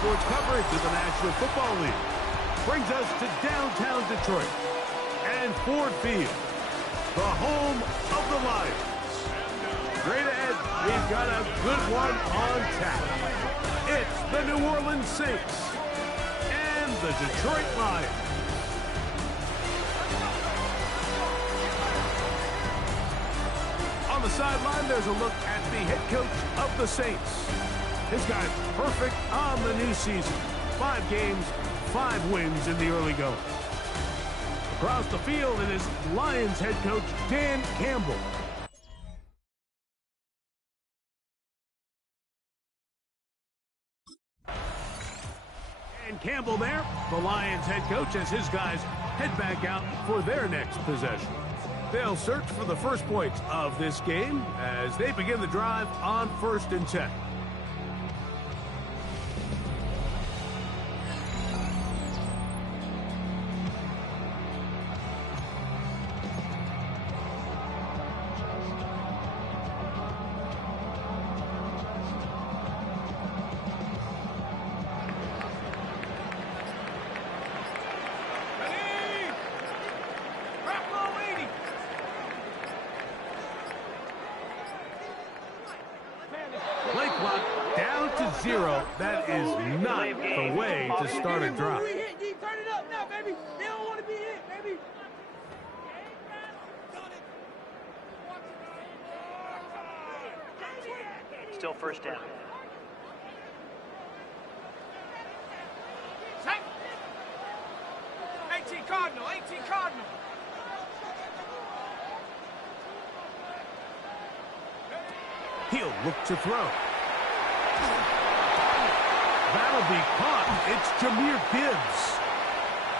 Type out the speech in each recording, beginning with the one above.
sports coverage of the National Football League. Brings us to downtown Detroit and Ford Field, the home of the Lions. Straight ahead, we've got a good one on tap. It's the New Orleans Saints and the Detroit Lions. On the sideline, there's a look at the head coach of the Saints. This guy's perfect on the new season. 5 games, 5 wins in the early going. Across the field, it is Lions head coach Dan Campbell. And Campbell there, the Lions head coach, as his guys head back out for their next possession. They'll search for the first points of this game as they begin the drive on 1st and 10. Play clock down to 0. That is not the way to start a drive. Turn it up now, baby. They don't want to be hit, baby. Still first down. Hey. 18 Cardinal, 18 Cardinal. He'll look to throw. That'll be caught. It's Jahmyr Gibbs.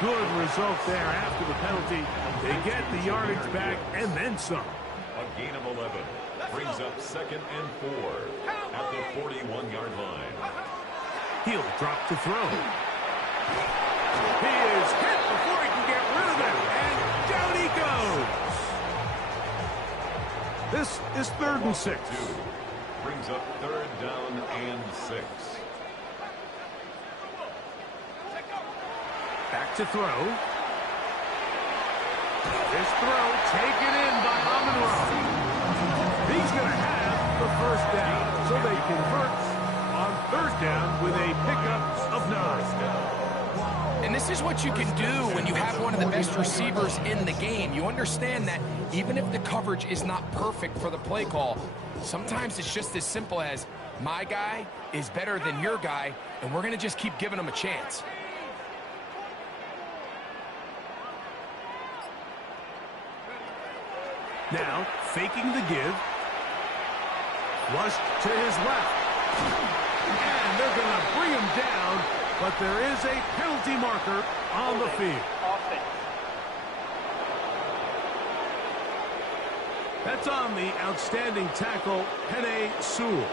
Good result there after the penalty. They get the yardage back and then some. A gain of 11 brings up 2nd and 4 at the 41-yard line. He'll drop to throw. He is hit before he can get rid of it, and down he goes. This is 3rd and 6. Brings up 3rd down and 6. Back to throw. This throw taken in by Amon-Ra. He's going to have the first down, so they convert on 3rd down with a pickup of 9. And this is what you can do when you have one of the best receivers in the game. You understand that even if the coverage is not perfect for the play call, sometimes it's just as simple as my guy is better than your guy, and we're going to just keep giving him a chance. Now, faking the give. Flushed to his left. And they're going to bring him down, but there is a penalty marker on the field. That's on the outstanding tackle, Penei Sewell.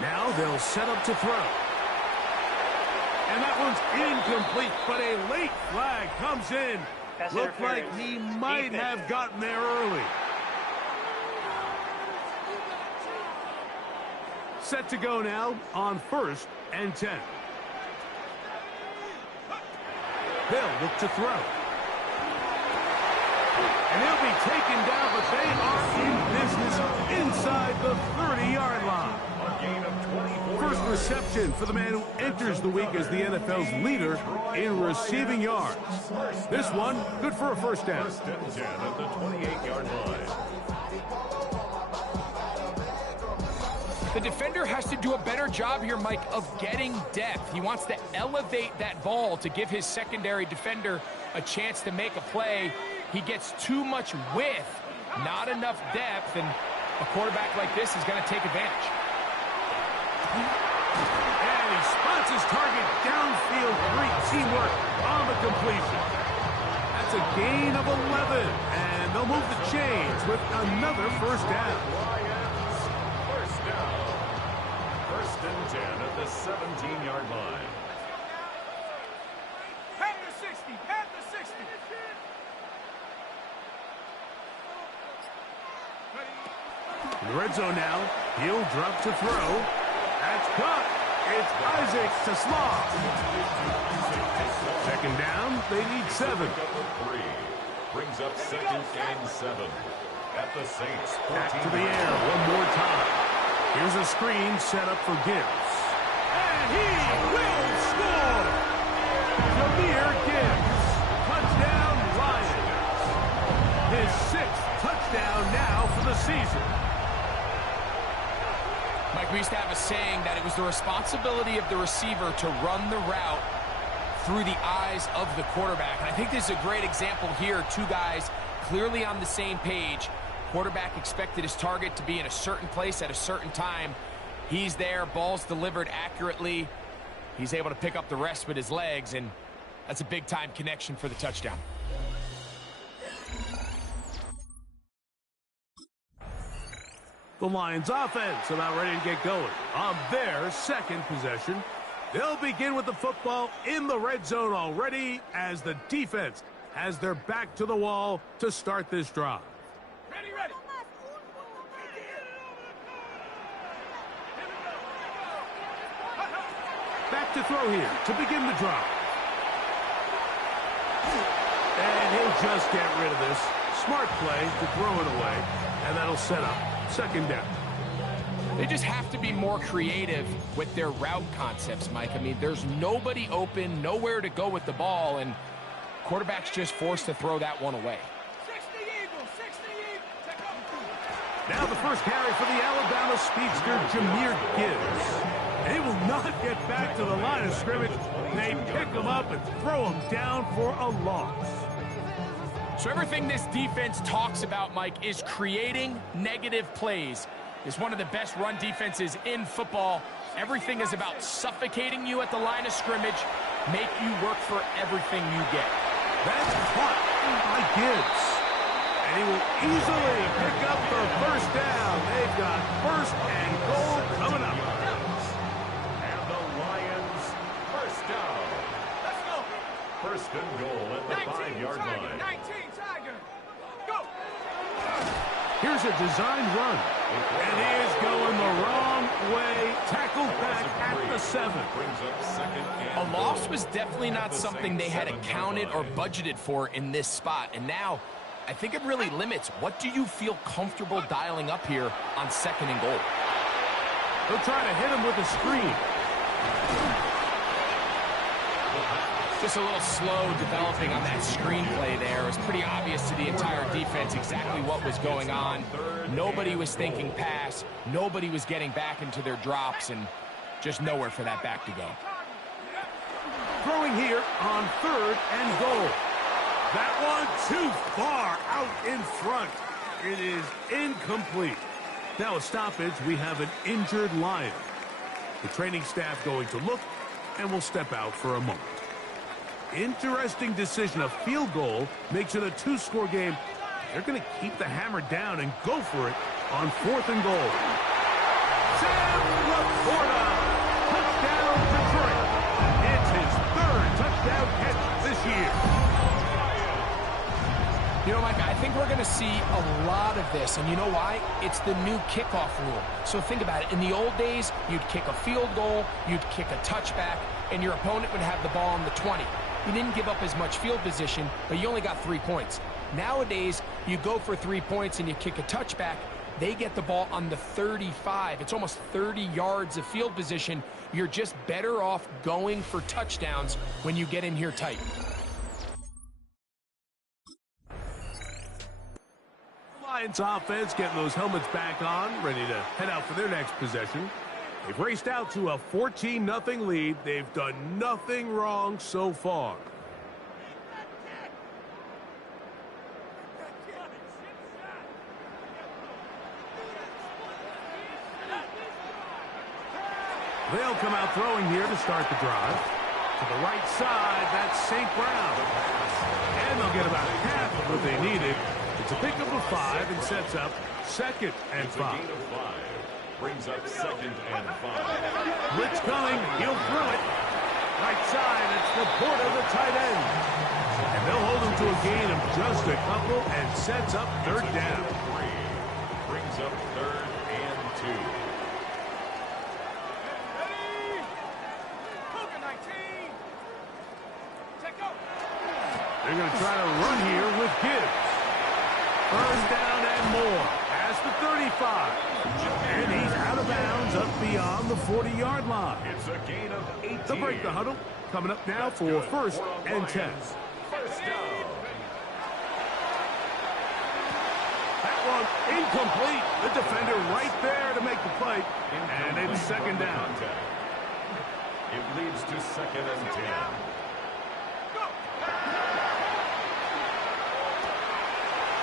Now they'll set up to throw. And that one's incomplete, but a late flag comes in. Looked like he might have gotten there early. Set to go now on 1st and 10. They'll look to throw. And he'll be taken down, but they are in business inside the 30-yard line. First reception for the man who enters the week as the NFL's leader in receiving yards. This one, good for a first down. 1st and 10 at the 28-yard line. The defender has to do a better job here, Mike, of getting depth. He wants to elevate that ball to give his secondary defender a chance to make a play. He gets too much width, not enough depth, and a quarterback like this is going to take advantage. And he spots his target downfield. Great teamwork on the completion. That's a gain of 11, and they'll move the chains with another first down. First down. 1st and 10 at the 17-yard line. Pat the 60, pat the 60. Ready red zone now. He'll drop to throw. That's caught. It's Isaac to Slaw. Second down, they need 7. Brings up 2nd and 7. At the Saints. Back to the air one more time. Here's a screen set up for Gibbs. And he will score! Jahmyr Gibbs. Touchdown, Lions. His 6th touchdown now for the season. Mike, we used to have a saying that it was the responsibility of the receiver to run the route through the eyes of the quarterback. And I think this is a great example here. 2 guys clearly on the same page. Quarterback expected his target to be in a certain place at a certain time. He's there, ball's delivered accurately. He's able to pick up the rest with his legs, and that's a big-time connection for the touchdown. The Lions offense about ready to get going on their 2nd possession. They'll begin with the football in the red zone already as the defense has their back to the wall to start this drive. Ready. Back to throw here to begin the drive. And he'll just get rid of this. Smart play to throw it away, and that'll set up 2nd down. They just have to be more creative with their route concepts, Mike. I mean, there's nobody open, nowhere to go with the ball, and quarterback's just forced to throw that one away. 60 Eagles. Now the first carry for the Alabama speedster, Jahmyr Gibbs. They will not get back to the line of scrimmage. They pick him up and throw him down for a loss. So everything this defense talks about, Mike, is creating negative plays. It's one of the best run defenses in football. Everything is about suffocating you at the line of scrimmage, make you work for everything you get. That's caught by Gibbs. And he will easily pick up the first down. They've got 1st and goal coming up. And the Lions, 1st down. Let's go. 1st and goal at the 5-yard line. 19 Tiger. Go. Here's a designed run. And he is going the wrong way. Tackled back at the 7. Brings up 2nd and A loss was definitely not something they had accounted or budgeted for in this spot. And now, I think it really limits. What do you feel comfortable dialing up here on 2nd and goal? They'll try to hit him with a screen. Just a little slow developing on that screenplay there. It was pretty obvious to the entire defense exactly what was going on. Nobody was thinking pass. Nobody was getting back into their drops, and just nowhere for that back to go. Throwing here on 3rd and goal. That one too far out in front. It is incomplete. Now a stoppage, we have an injured Lion. The training staff going to look, and will step out for a moment. Interesting decision. A field goal makes it a 2-score game. They're going to keep the hammer down and go for it on 4th and goal. Sam Laporta, touchdown Detroit. It's his 3rd touchdown catch this year. You know, Mike, I think we're going to see a lot of this, and you know why? It's the new kickoff rule. So think about it. In the old days, you'd kick a field goal, you'd kick a touchback, and your opponent would have the ball on the 20. You didn't give up as much field position, but you only got 3 points. Nowadays, you go for 3 points and you kick a touchback, they get the ball on the 35. It's almost 30 yards of field position. You're just better off going for touchdowns when you get in here tight. Lions offense getting those helmets back on, ready to head out for their next possession. They've raced out to a 14-0 lead. They've done nothing wrong so far. They'll come out throwing here to start the drive. To the right side, that's St. Brown. And they'll get about half of what they needed. It's a pickup of 5 and sets up 2nd and 5. Brings up 2nd and 5. Blitz coming. He'll throw it. Right side, it's Laporta, the tight end. And they'll hold him to a gain of just a couple and sets up 3rd down. Brings up 3rd and They're going to try to run here with Gibbs. First down and more. Past the 35. And he's out of bounds up beyond the 40-yard line. It's a gain of 18. They'll break the huddle. Coming up now for first and 10. First down. That one incomplete. The defender right there to make the play. And it's second down. It leads to second and 10.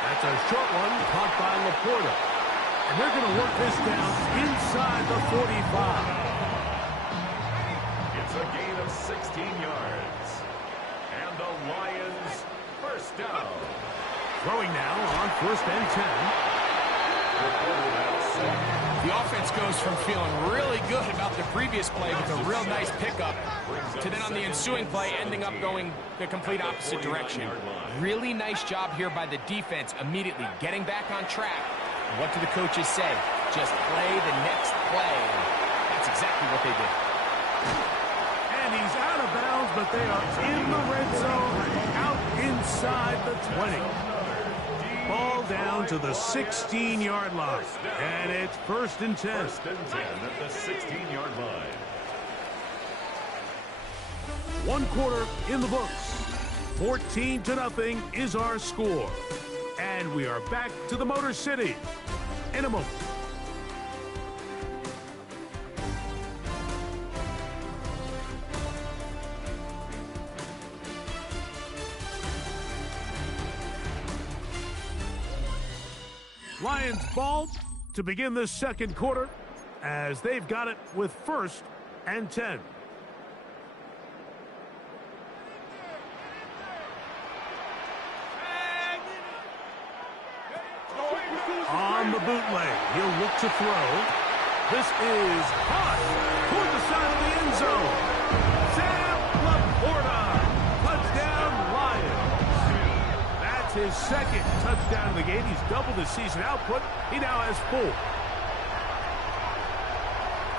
That's a short one caught by Laporta. And they're going to work this down inside the 45. It's a gain of 16 yards. And the Lions first down. Throwing now on first and 10. The offense goes from feeling really good about the previous play with a real nice pickup to then on the ensuing play ending up going the complete opposite direction. Really nice job here by the defense immediately getting back on track. And what do the coaches say? Just play the next play. That's exactly what they did. And he's out of bounds, but they are in the red zone, out inside the 20. Ball down to the 16-yard line. And it's first and 10. First and 10 at the 16-yard line. 1 quarter in the books. 14-0 is our score. And we are back to the Motor City in a moment. Lions ball to begin the second quarter as they've got it with first and 10. On the bootleg, he'll look to throw. This is caught toward the side of the end zone. Sam Laporta, touchdown Lions. That's his second touchdown of the game. He's doubled his season output. He now has 4.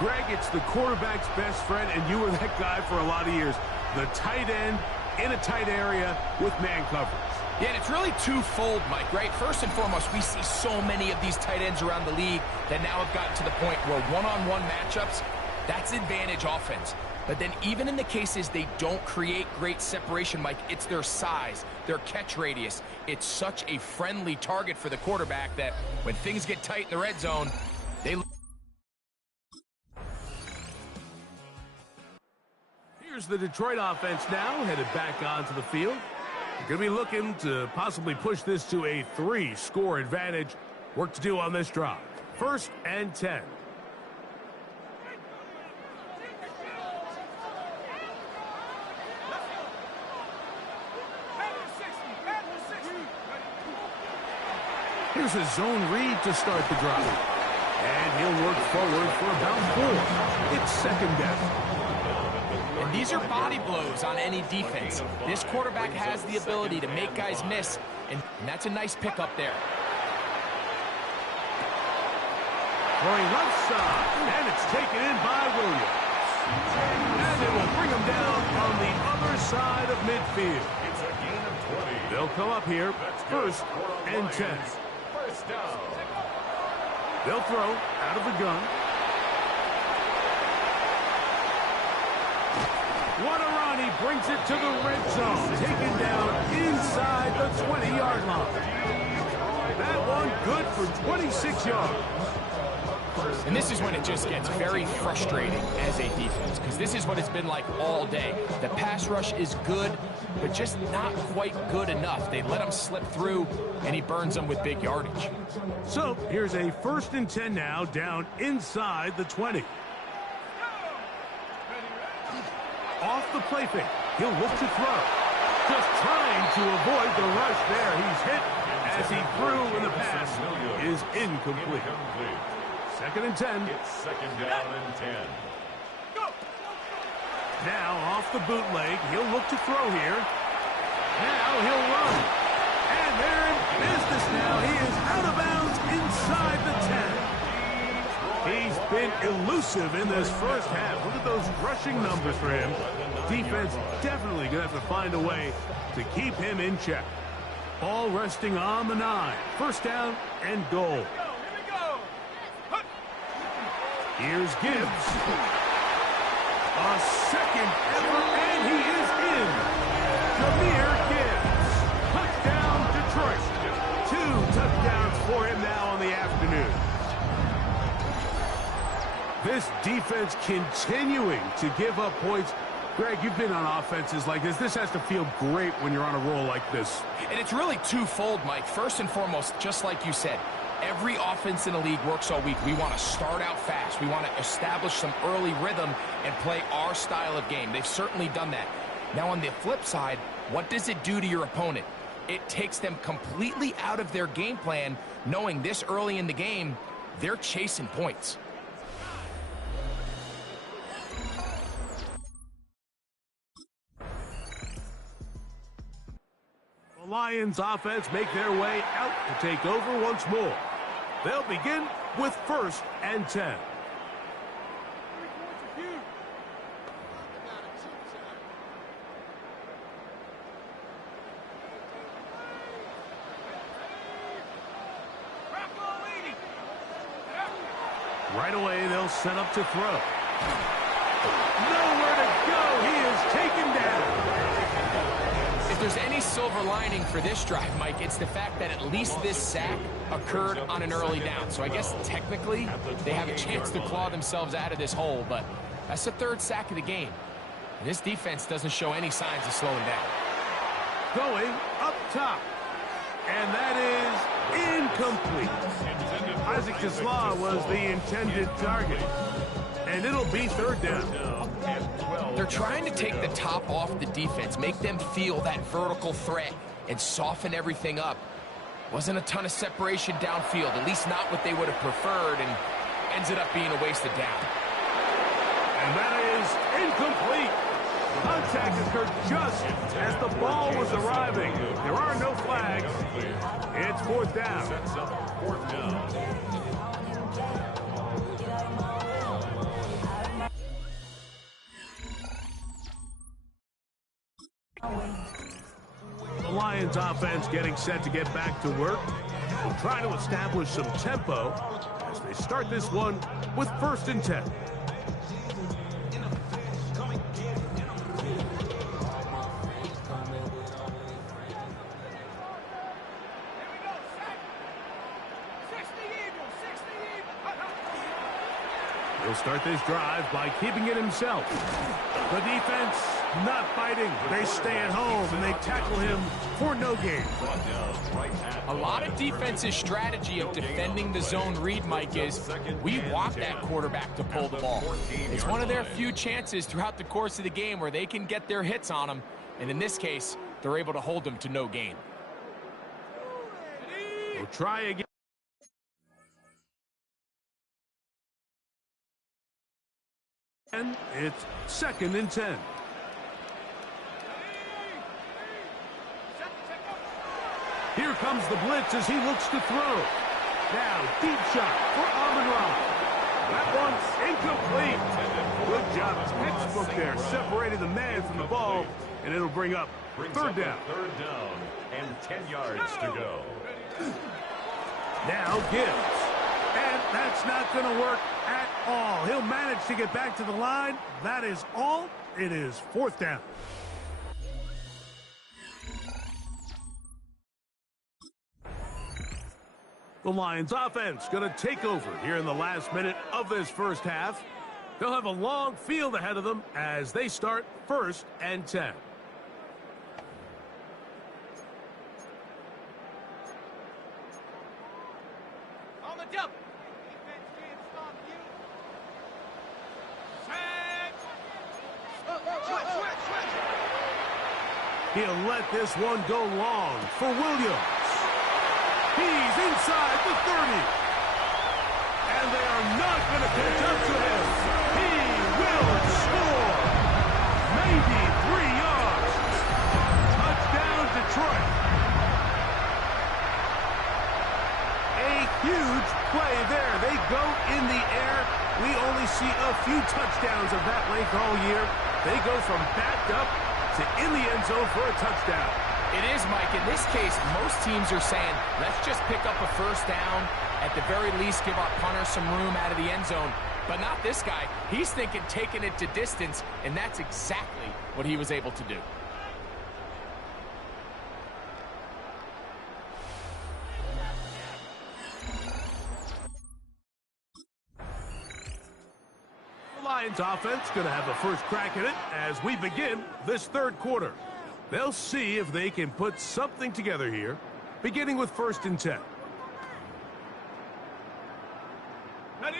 Greg, it's the quarterback's best friend, and you were that guy for a lot of years. The tight end in a tight area with man coverage. Yeah, and it's really twofold, Mike, right? First and foremost, we see so many of these tight ends around the league that now have gotten to the point where one-on-one matchups, that's advantage offense. But then even in the cases they don't create great separation, Mike, it's their size, their catch radius. It's such a friendly target for the quarterback that when things get tight in the red zone, they... Here's the Detroit offense now, headed back onto the field. They're going to be looking to possibly push this to a 3-score advantage. Work to do on this drive. First and 10. Here's a zone read to start the drive. And he'll work forward for about 4. It's second down. And these are body blows on any defense. This quarterback has the ability to make guys miss, and that's a nice pickup there. Throwing left side, and it's taken in by Williams. And it will bring him down on the other side of midfield. It's a gain of 20. They'll come up here, first and 10. First down. They'll throw out of the gun. What a run. He brings it to the red zone. Taken down inside the 20-yard line. That one good for 26 yards. And this is when it just gets very frustrating as a defense, because this is what it's been like all day. The pass rush is good, but just not quite good enough. They let him slip through, and he burns them with big yardage. So here's a first and 10 now, down inside the 20. Off the play fake. He'll look to throw. Just trying to avoid the rush there. He's hit as he threw, and the pass is incomplete. Second and 10. It's second down and 10. Now off the bootleg. He'll look to throw here. Now he'll run. And they're in business now. He is out of bounds inside the 10. He's been elusive in this first half. Look at those rushing numbers for him. Defense definitely going to have to find a way to keep him in check. All resting on the 9. First down and goal. Here's Gibbs. A second effort, and he is in. Jameer Gibbs. Touchdown, Detroit. 2 touchdowns for him now on the afternoon. This defense continuing to give up points. Greg, you've been on offenses like this. This has to feel great when you're on a roll like this. And it's really twofold, Mike. First and foremost, just like you said, every offense in the league works all week. We want to start out fast. We want to establish some early rhythm and play our style of game. They've certainly done that. Now, on the flip side, what does it do to your opponent? It takes them completely out of their game plan, knowing this early in the game, they're chasing points. The Lions offense make their way out to take over once more. They'll begin with 1st and 10. Right away, they'll set up to throw. Nowhere to go. He is taken down. If there's any silver lining for this drive, Mike, it's the fact that at least this sack occurred on an early down. So I guess technically they have a chance to claw themselves out of this hole, but that's the 3rd sack of the game. And this defense doesn't show any signs of slowing down. Going up top. And that is incomplete. Isaac Tisla was the intended target. And it'll be 3rd down. They're trying to take the top off the defense, make them feel that vertical threat, and soften everything up. Wasn't a ton of separation downfield, at least not what they would have preferred, and ended up being a wasted down. And that is incomplete. Contact occurred just as the ball was arriving. There are no flags. It's 4th down. The Lions offense getting set to get back to work. They'll try to establish some tempo as they start this one with 1st and 10. He'll start this drive by keeping it himself. The defense not fighting. They stay at home and they tackle him for no gain. A lot of defense's strategy of defending the zone read, Mike, is we want that quarterback to pull the ball. It's one of their few chances throughout the course of the game where they can get their hits on them, and in this case, they're able to hold them to no gain. We'll try again. And it's 2nd and 10. Here comes the blitz as he looks to throw. Now, deep shot for Amon-Ra. That one's incomplete. Good job. Textbook there, separating the man from the ball, and it'll bring up 3rd down. 3rd down and 10 yards to go. Now Gibbs. And that's not going to work at all. He'll manage to get back to the line. That is all. It is 4th down. The Lions offense going to take over here in the last minute of this first half. They'll have a long field ahead of them as they start 1st and 10. On the jump. Defense can't stop you. Switch. He'll let this one go long for Williams. He's inside the 30. And they are not going to catch up to him. He will score. Maybe 3 yards. Touchdown, Detroit. A huge play there. They go in the air see a few touchdowns of that length all year. They go from backed up to in the end zone for a touchdown. It is, Mike. In this case, most teams are saying, let's just pick up a first down. At the very least, give our punter some room out of the end zone. But not this guy. He's thinking taking it to distance, and that's exactly what he was able to do. Lions offense going to have the first crack at it as we begin this third quarter. They'll see if they can put something together here, beginning with 1st and 10. Ready?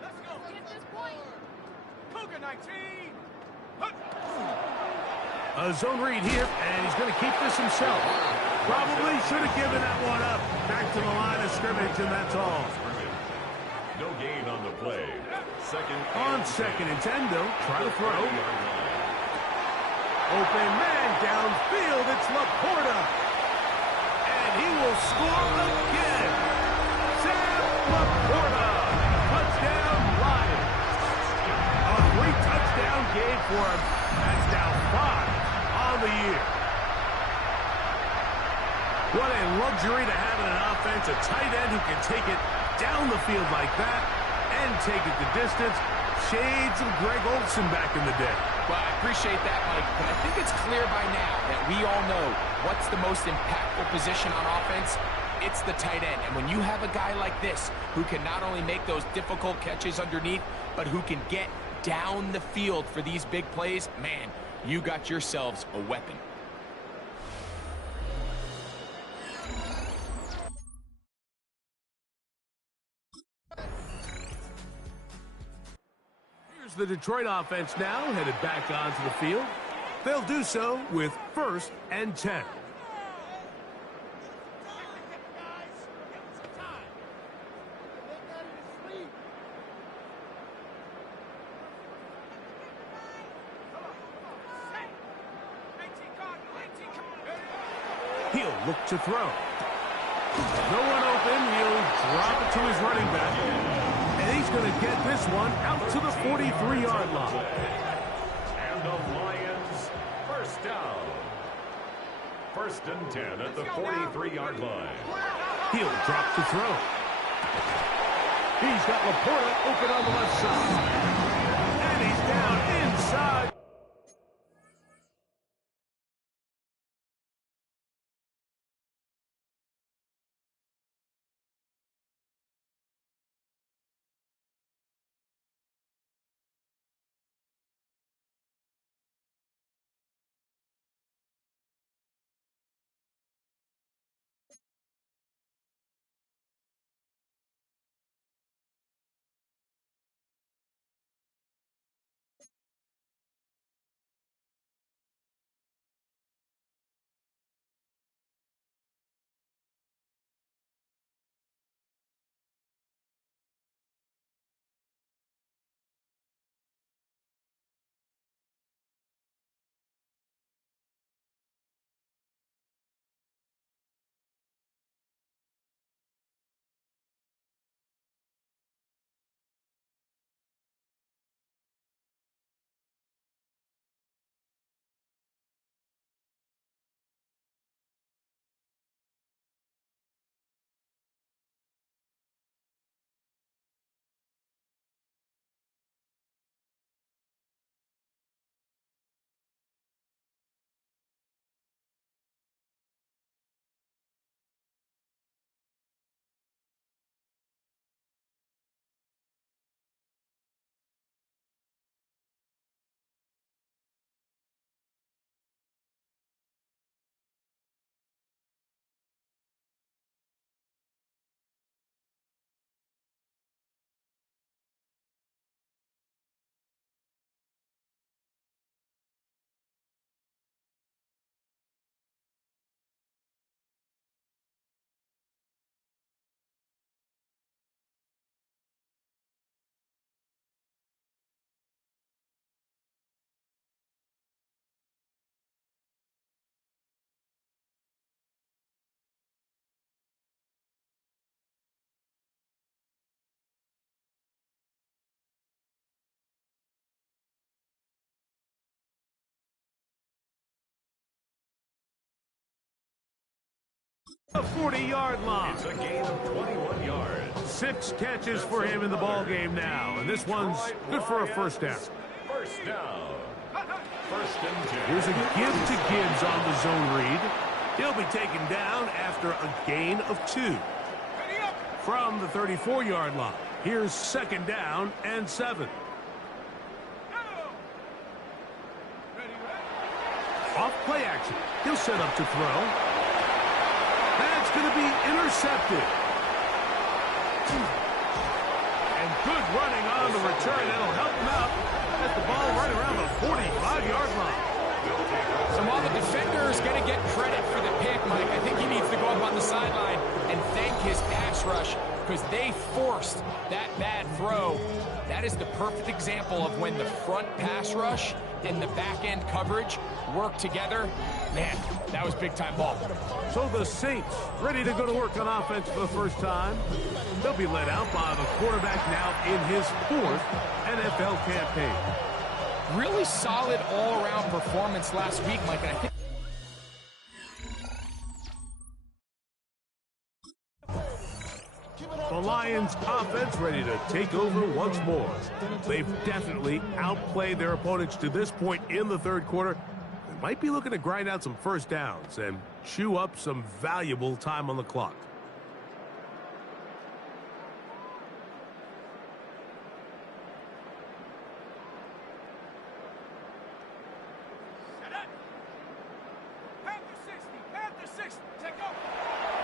Let's go. Get this point. Cougar 19. A zone read here, and he's going to keep this himself. Probably should have given that one up. Back to the line of scrimmage, and that's all. No gain on the play. On 2nd and 10, they'll try to throw. Open man downfield. It's Laporta. And he will score again. Sam Laporta. Touchdown, Lions. A 3-touchdown game for him. That's now 5 on the year. What a luxury to have in an offense, a tight end who can take it down the field like that and take it the distance. Shades of Greg Olsen back in the day. Well, I appreciate that, Mike, but I think it's clear by now that we all know what's the most impactful position on offense. It's the tight end. And when you have a guy like this who can not only make those difficult catches underneath, but who can get down the field for these big plays, man, you got yourselves a weapon. Here's the Detroit offense now, headed back onto the field. They'll do so with 1st and 10. He'll look to throw. No one open. He'll drop it to his running back. And he's going to get this one out to the 43-yard line. And the Lions, first down. 1st and 10 at the 43-yard line. He'll drop to throw. He's got Laporta open on the left side. And he's down inside. The 40-yard line. It's a gain of 21 yards. 6 catches for him in the ball game now, and this one's good for a first down. First down. First and 10. Here's a give to Gibbs on the zone read. He'll be taken down after a gain of 2. From the 34-yard line, here's second down and 7. Off play action. He'll set up to throw. That's going to be intercepted. And good running on the return. That'll help him out. That's the ball right around the 45-yard line. So while the defender is going to get credit for the pick, Mike, I think he needs to go up on the sideline and thank his pass rush because they forced that bad throw. That is the perfect example of when the front pass rush and the back-end coverage work together. Man, that was big-time ball. So the Saints ready to go to work on offense for the first time. They'll be led out by the quarterback now in his 4th NFL campaign. Really solid all-around performance last week, Mike, and I think the Lions offense ready to take over once more. They've definitely outplayed their opponents to this point in the third quarter. They might be looking to grind out some first downs and chew up some valuable time on the clock.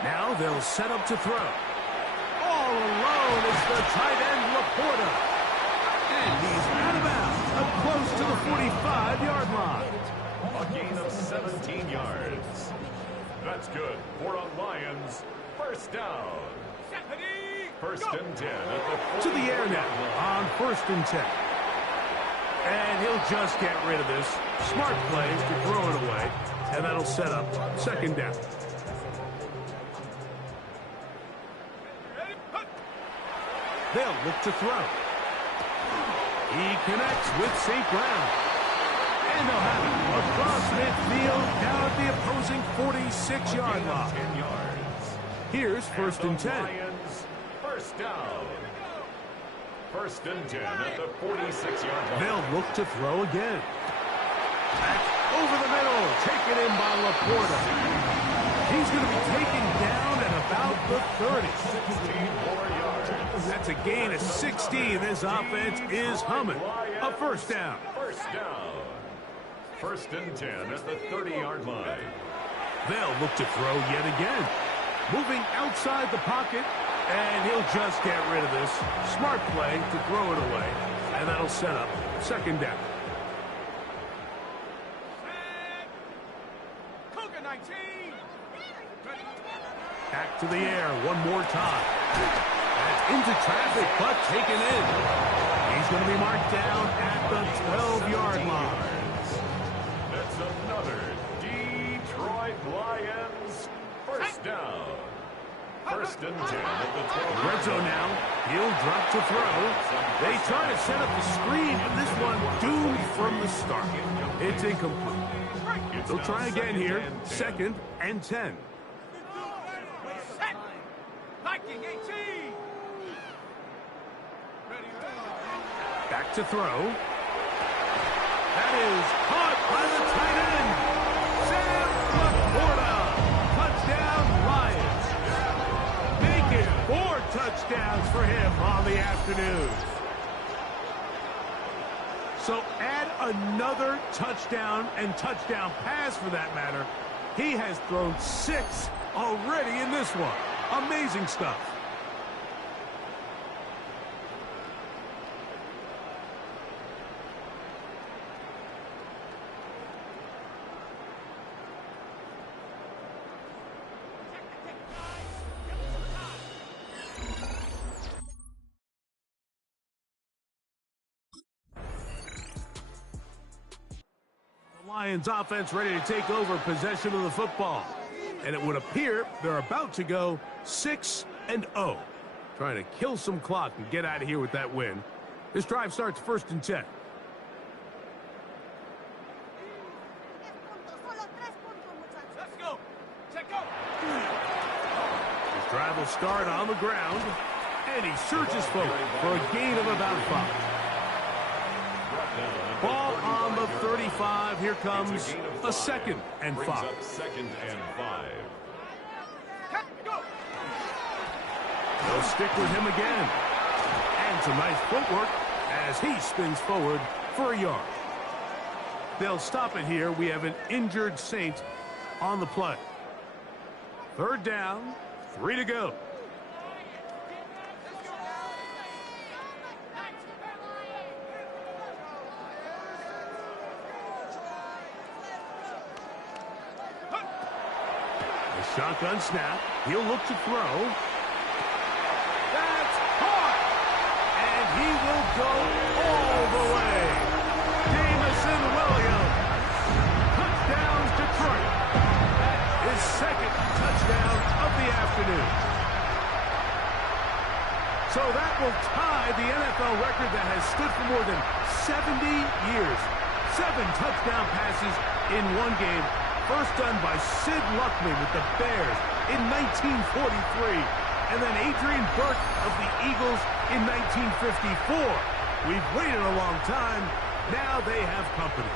Now they'll set up to throw. All alone is the tight end, Laporta. And he's out of bounds, up close to the 45-yard line. A gain of 17 yards. That's good for a Lions first down. First and 10 at the To the air now on first and 10. And he'll just get rid of this. Smart plays to throw it away. And that'll set up second down. They'll look to throw. He connects with St. Brown. And they'll have it across midfield down at the opposing 46-yard line. 10 yards. Here's first and 10. Lions first down. First and 10 at the 46-yard line. They'll look to throw again. Back over the middle, taken in by Laporta. He's going to be taken down at about the 30. 16 more yards. That's a gain of 16. This offense is humming. A first down. First down. First and 10 at the 30-yard line. They'll look to throw yet again. Moving outside the pocket, and he'll just get rid of this. Smart play to throw it away, and that'll set up second down. Back to the air one more time. That's into traffic, but taken in. He's going to be marked down at the 12-yard line. That's another Detroit Lions first down. First and 10 at the 12. Red zone now. He'll drop to throw. They try to set up the screen, but this one doomed from the start. It's incomplete. They'll try again here. Second and 10. Back to throw. That is caught by the tight end. Sam Laporta. Touchdown, Lions. Make it 4 touchdowns for him on the afternoon. So add another touchdown and touchdown pass for that matter. He has thrown 6 already in this one. Amazing stuff. Lions offense ready to take over possession of the football. And it would appear they're about to go 6-0. Trying to kill some clock and get out of here with that win. This drive starts first and 10. Let's go. Check out. They'll start on the ground, and he surges forward for a gain of about 5. Ball on the 35. Here comes a 2nd and 5. Second and 5. They'll stick with him again. And some nice footwork as he spins forward for a yard. They'll stop it here. We have an injured Saint on the play. 3rd down, 3 to go. The shotgun snap. He'll look to throw. That's caught! And he will go all the way. Jamison Williams. Touchdown, Detroit. His 2nd touchdown of the afternoon. So that will tie the NFL record that has stood for more than 70 years. 7 touchdown passes in one game. First done by Sid Luckman with the Bears in 1943. And then Adrian Burke of the Eagles in 1954. We've waited a long time. Now they have company.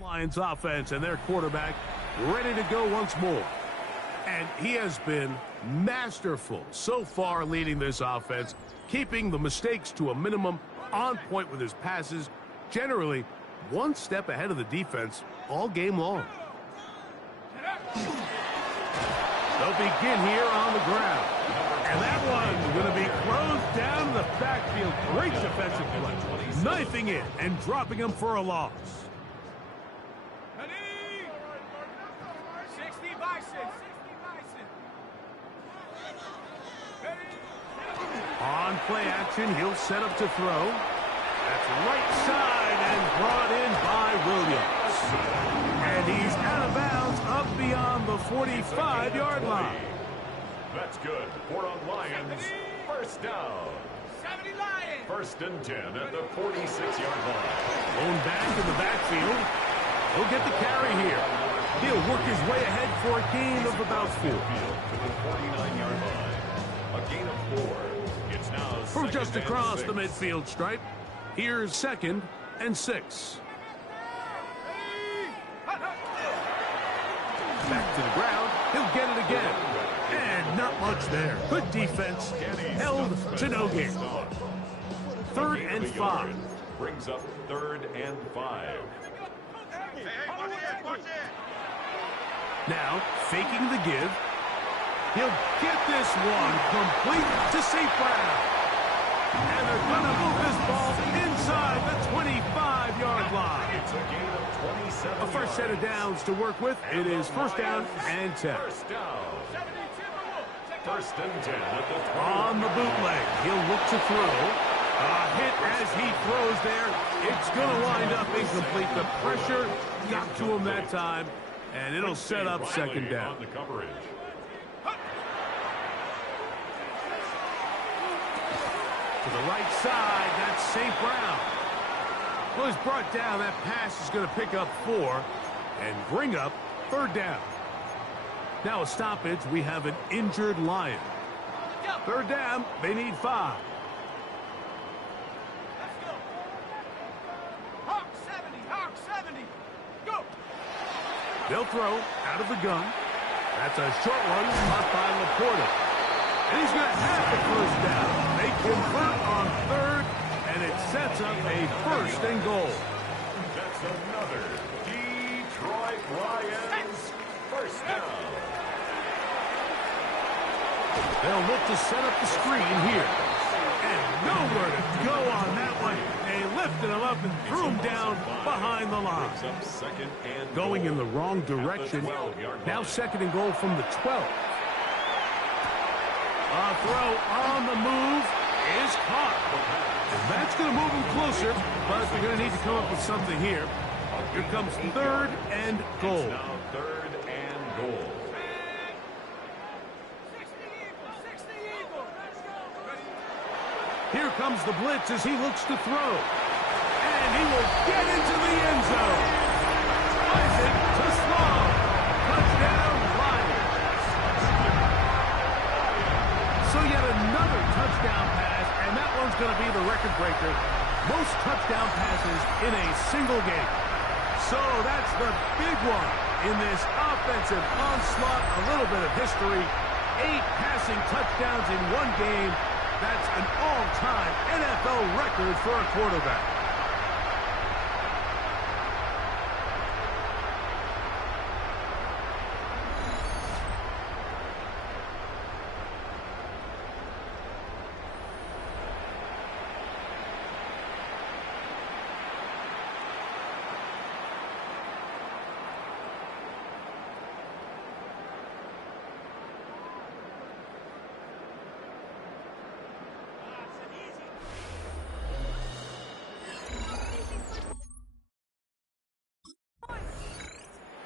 Lions offense and their quarterback ready to go once more. And he has been masterful so far leading this offense, keeping the mistakes to a minimum, on point with his passes, generally one step ahead of the defense all game long. They'll begin here on the ground. And that one's going to be closed down in the backfield. Great defensive play. Knifing it and dropping him for a loss. On play action, he'll set up to throw. That's right side and brought in by Williams. And he's out of bounds up beyond the 45-yard line. That's good. 4 on Lions. First down. 70 Lions. 1st and 10 at the 46-yard line. Thrown back in the backfield. He'll get the carry here. He'll work his way ahead for a gain of about 4. To the 49-yard line. A gain of 4. It's now From just across 6. the midfield stripe, here's 2nd and 6. Back to the ground. He'll get it again. And not much there. Good defense. Held to no gain. 3rd and 5. Brings up 3rd and 5. Now, faking the give. He'll get this one complete to St. Brown. And they're going to move this ball inside the 25-yard line. It's a gain of 27. A first set of downs to work with. It is 1st down and 10. First down. 1st and 10 at the 20. On the bootleg, he'll look to throw. A hit as he throws there. It's going to wind up incomplete. The pressure got to him that time, and it'll set up 2nd down. On the coverage. To the right side, that's St. Brown. Well, he's brought down. That pass is going to pick up 4 and bring up 3rd down. Now a stoppage. We have an injured Lion. 3rd down. They need 5. Let's go. Hawk 70. Hawk 70. Go. They'll throw out of the gun. That's a short one caught by Laporta. And he's going to have the 1st down. They convert on 3rd, and it sets up a 1st and goal. That's another Detroit Lions 1st down. They'll look to set up the screen here. And nowhere to go on that one. They lifted him up and threw him down behind the line. Going in the wrong direction. Now 2nd and goal from the 12. A throw on the move is caught. And that's going to move him closer, but they're going to need to come up with something here. Here comes 3rd and goal. Now 3rd and goal. Here comes the blitz as he looks to throw. And he will get into the end zone. Isaac to Slow. Touchdown, Lions. So yet another touchdown pass, and that one's going to be the record breaker. Most touchdown passes in a single game. So that's the big one in this offensive onslaught. A little bit of history. 8 passing touchdowns in one game. That's an all-time NFL record for a quarterback.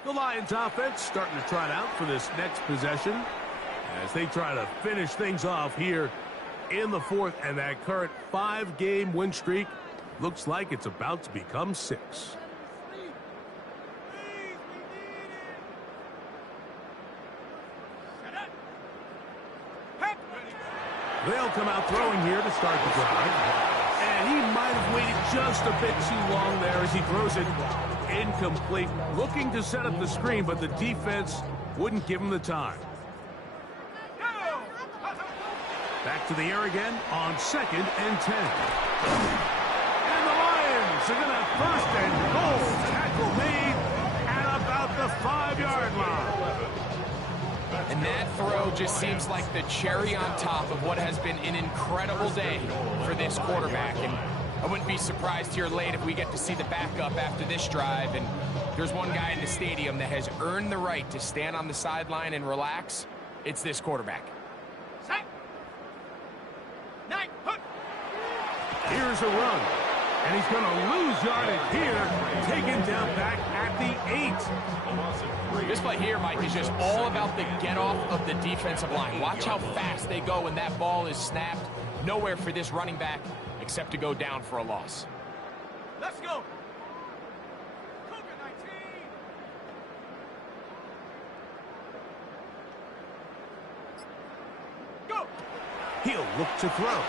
The Lions offense starting to trot out for this next possession as they try to finish things off here in the fourth, and that current 5-game win streak looks like it's about to become 6. They'll come out throwing here to start the drive. And he might have waited just a bit too long there as he throws it incomplete. Looking to set up the screen, but the defense wouldn't give him the time. Back to the air again on 2nd and 10. And the Lions are going to first and goal. Tackle made at about the 5-yard line. And that throw just seems like the cherry on top of what has been an incredible day for this quarterback. And I wouldn't be surprised here late if we get to see the backup after this drive. And there's one guy in the stadium that has earned the right to stand on the sideline and relax. It's this quarterback. Here's a run. And he's going to lose yardage here, taken down back at the 8. This play here, Mike, is just all about the get-off of the defensive line. Watch how fast they go when that ball is snapped. Nowhere for this running back except to go down for a loss. Let's go. Go. He'll look to throw.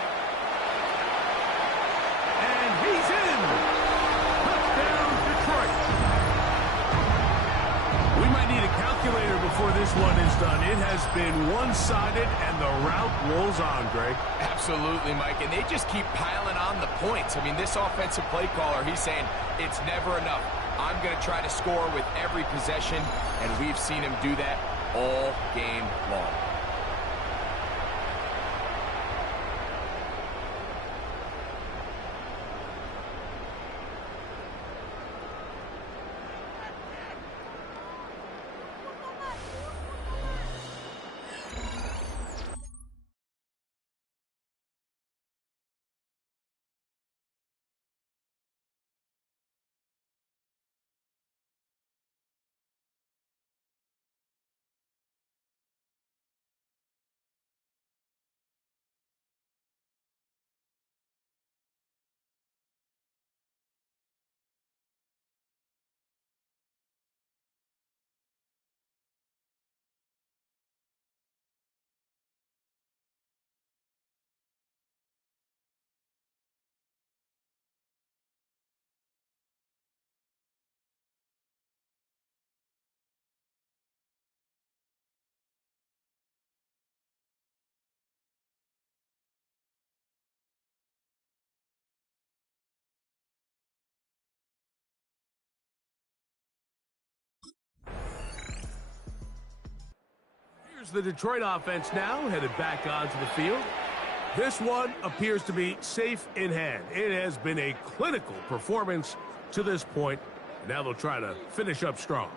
And he's in. Touchdown, Detroit. We might need a calculator before this one is done. It has been one-sided, and the route rolls on, Greg. Absolutely, Mike, and they just keep piling on the points. I mean, this offensive play caller, he's saying it's never enough. I'm going to try to score with every possession, and we've seen him do that all game long. Here's the Detroit offense now, headed back onto the field. This one appears to be safe in hand. It has been a clinical performance to this point. Now they'll try to finish up strong.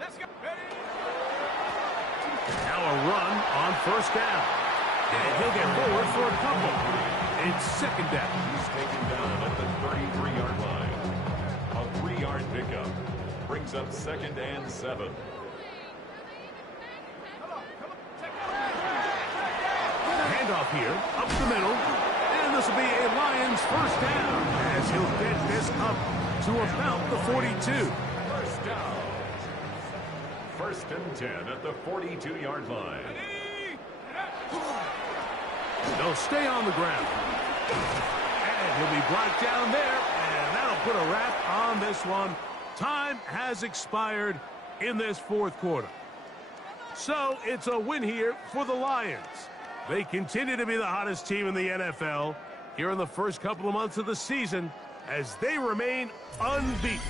Let's go. Now a run on first down. And he'll get forward for a couple. It's second down. He's taken down at the 33-yard line. A 3-yard pickup brings up 2nd and 7. handoff here, up the middle, and this will be a Lions first down as he'll get this up to about the 42. First down. First and 10 at the 42-yard line. They'll stay on the ground. And he'll be brought down there, and that'll put a wrap on this one. Time has expired in this fourth quarter. So it's a win here for the Lions. They continue to be the hottest team in the NFL here in the first couple of months of the season as they remain unbeaten.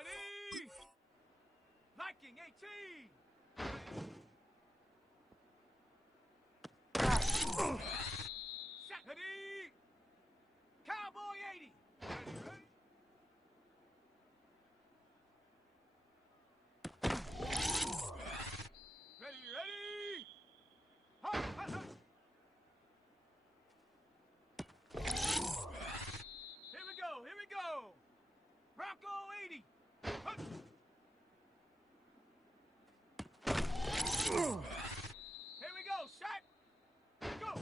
Ready? Viking 18. Set. Ready? Cowboy 80. Ready, ready? Ready, ready? Hunt, hunt, hunt. Here we go, here we go. Bronco 80. Hunt. Here we go, set. Go.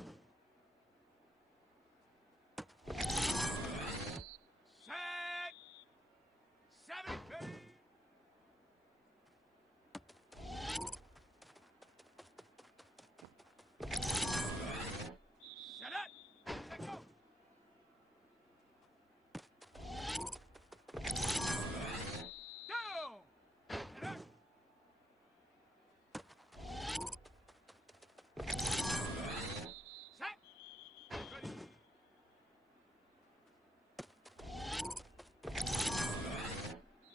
Set. 70. Ready. Set up. Set go. Down. Set up. Set. Ready.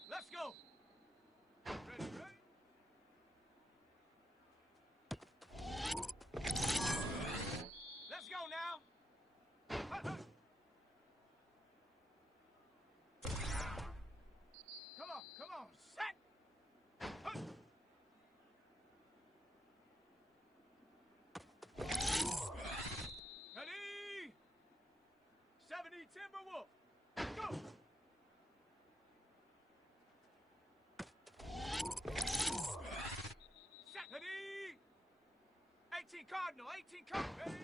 Let's go. Ready, ready. Let's go now. Hunt, hunt. Come on, set. Hunt. Ready? 70 Timberwolf. Go. Set. Ready? 18 Cardinal, 18 Cardinal. Ready?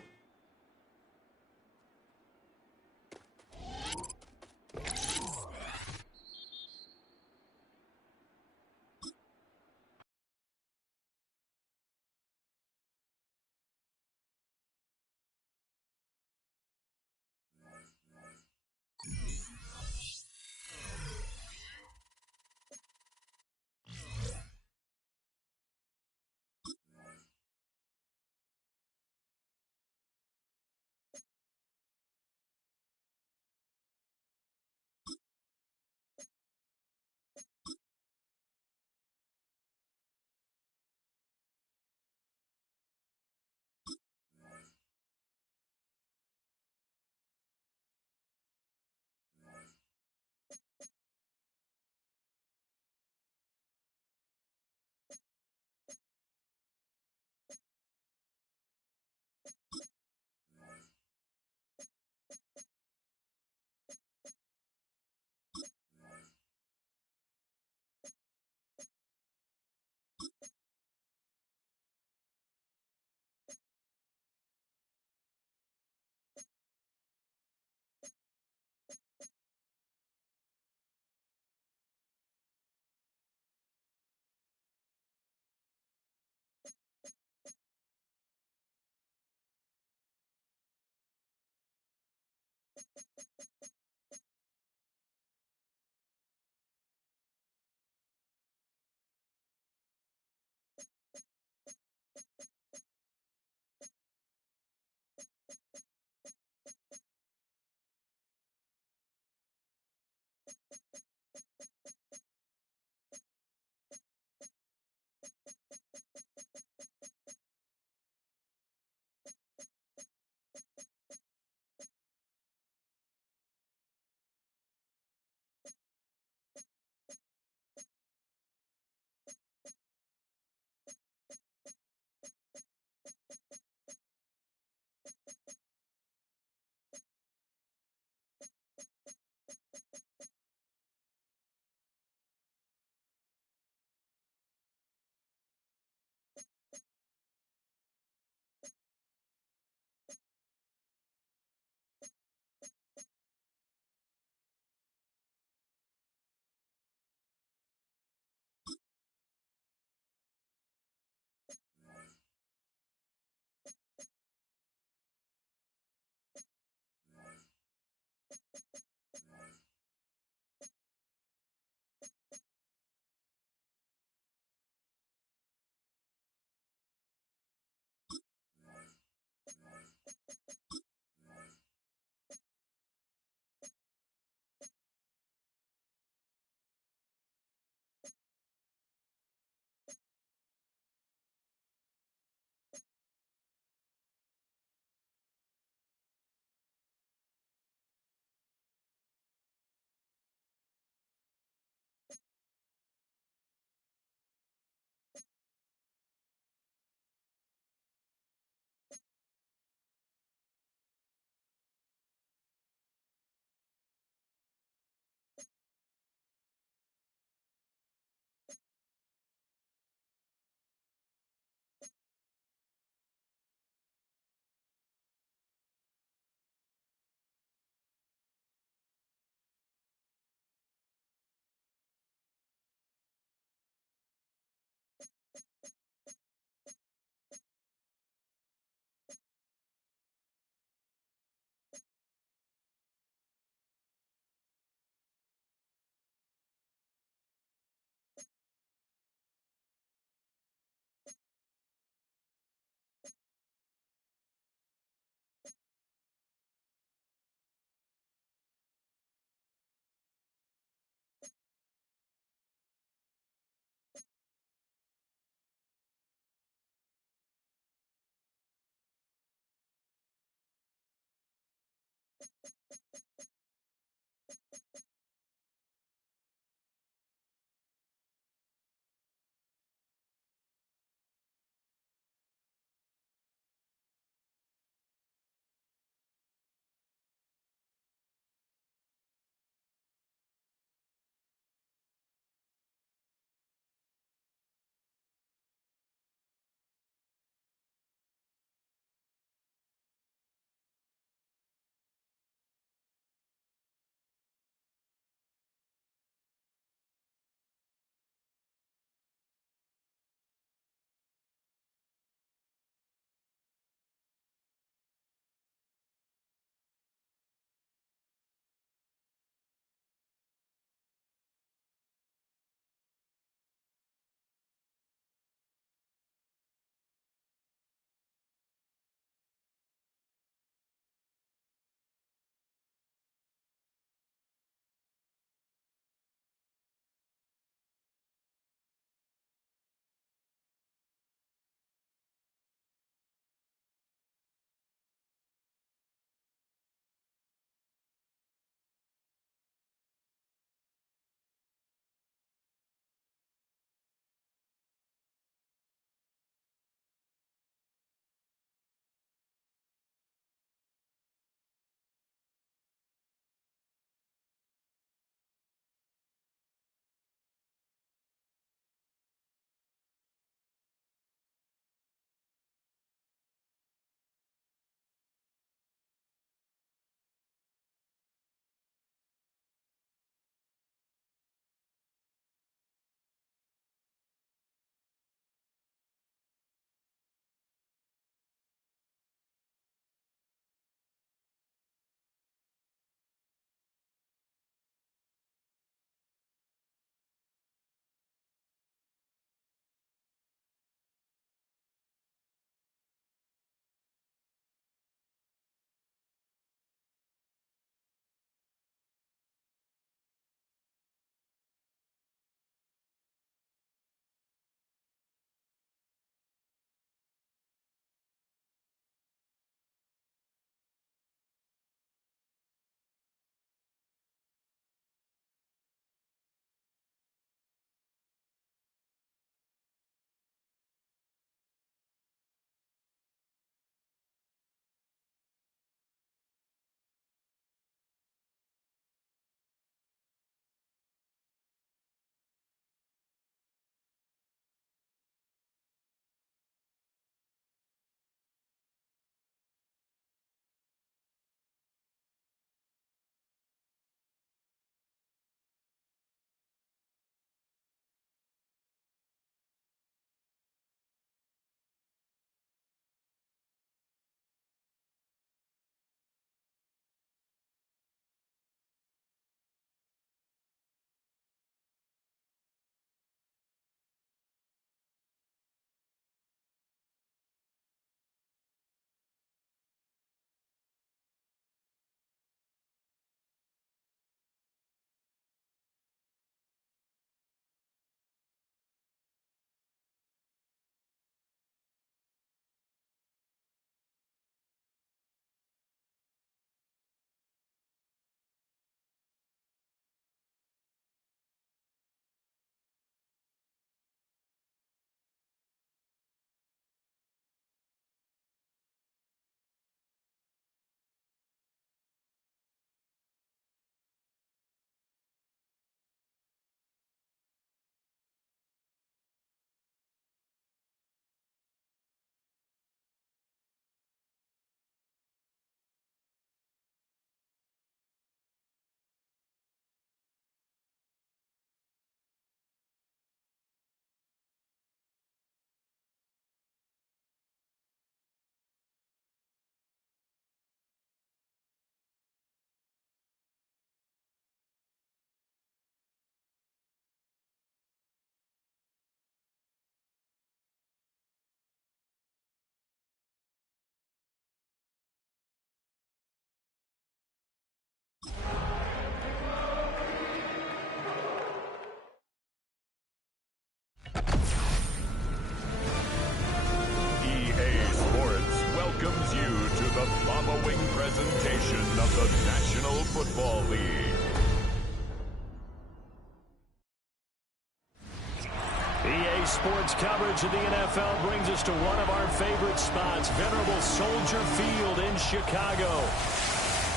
sports coverage of the NFL brings us to one of our favorite spots, venerable Soldier Field in Chicago.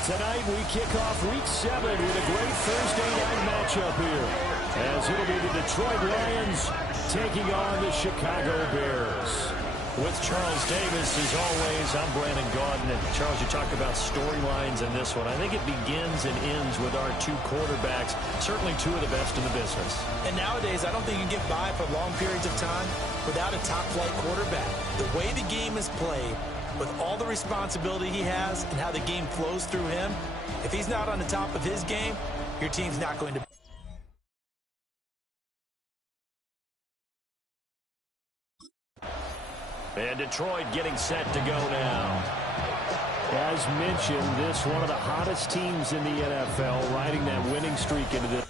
Tonight we kick off Week 7 with a great Thursday night matchup here, as it'll be the Detroit Lions taking on the Chicago Bears. With Charles Davis, as always, I'm Brandon Gaudin. And Charles, you talk about storylines in this one. I think it begins and ends with our two quarterbacks, certainly two of the best in the business. And nowadays, I don't think you can get by for long periods of time without a top-flight quarterback. The way the game is played, with all the responsibility he has and how the game flows through him, if he's not on the top of his game, your team's not going to. And Detroit getting set to go now. As mentioned, this one of the hottest teams in the NFL, riding that winning streak into the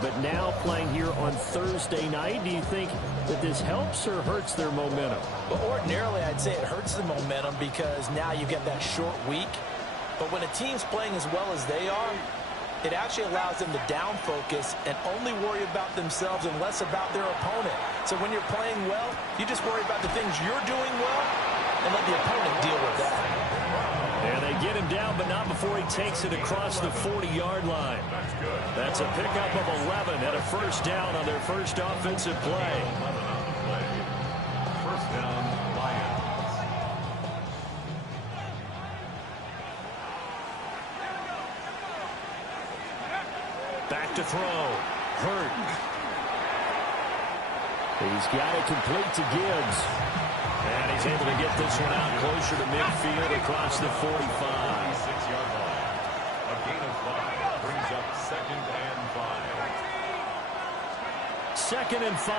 but now playing here on Thursday night. Do you think that this helps or hurts their momentum? Well, ordinarily, I'd say it hurts the momentum because now you get that short week. But when a team's playing as well as they are, it actually allows them to down focus and only worry about themselves and less about their opponent. So when you're playing well, you just worry about the things you're doing well and let the opponent deal with that. And they get him down, but not before he takes it across the 40-yard line. That's a pickup of 11 and a first down on their first offensive play. First down, Lions. Back to throw. Hurt. He's got it complete to Gibbs. And he's able to get this one out closer to midfield across the 45. 6-yard line. A gain of 5 brings up 2nd and 5. 2nd and 5.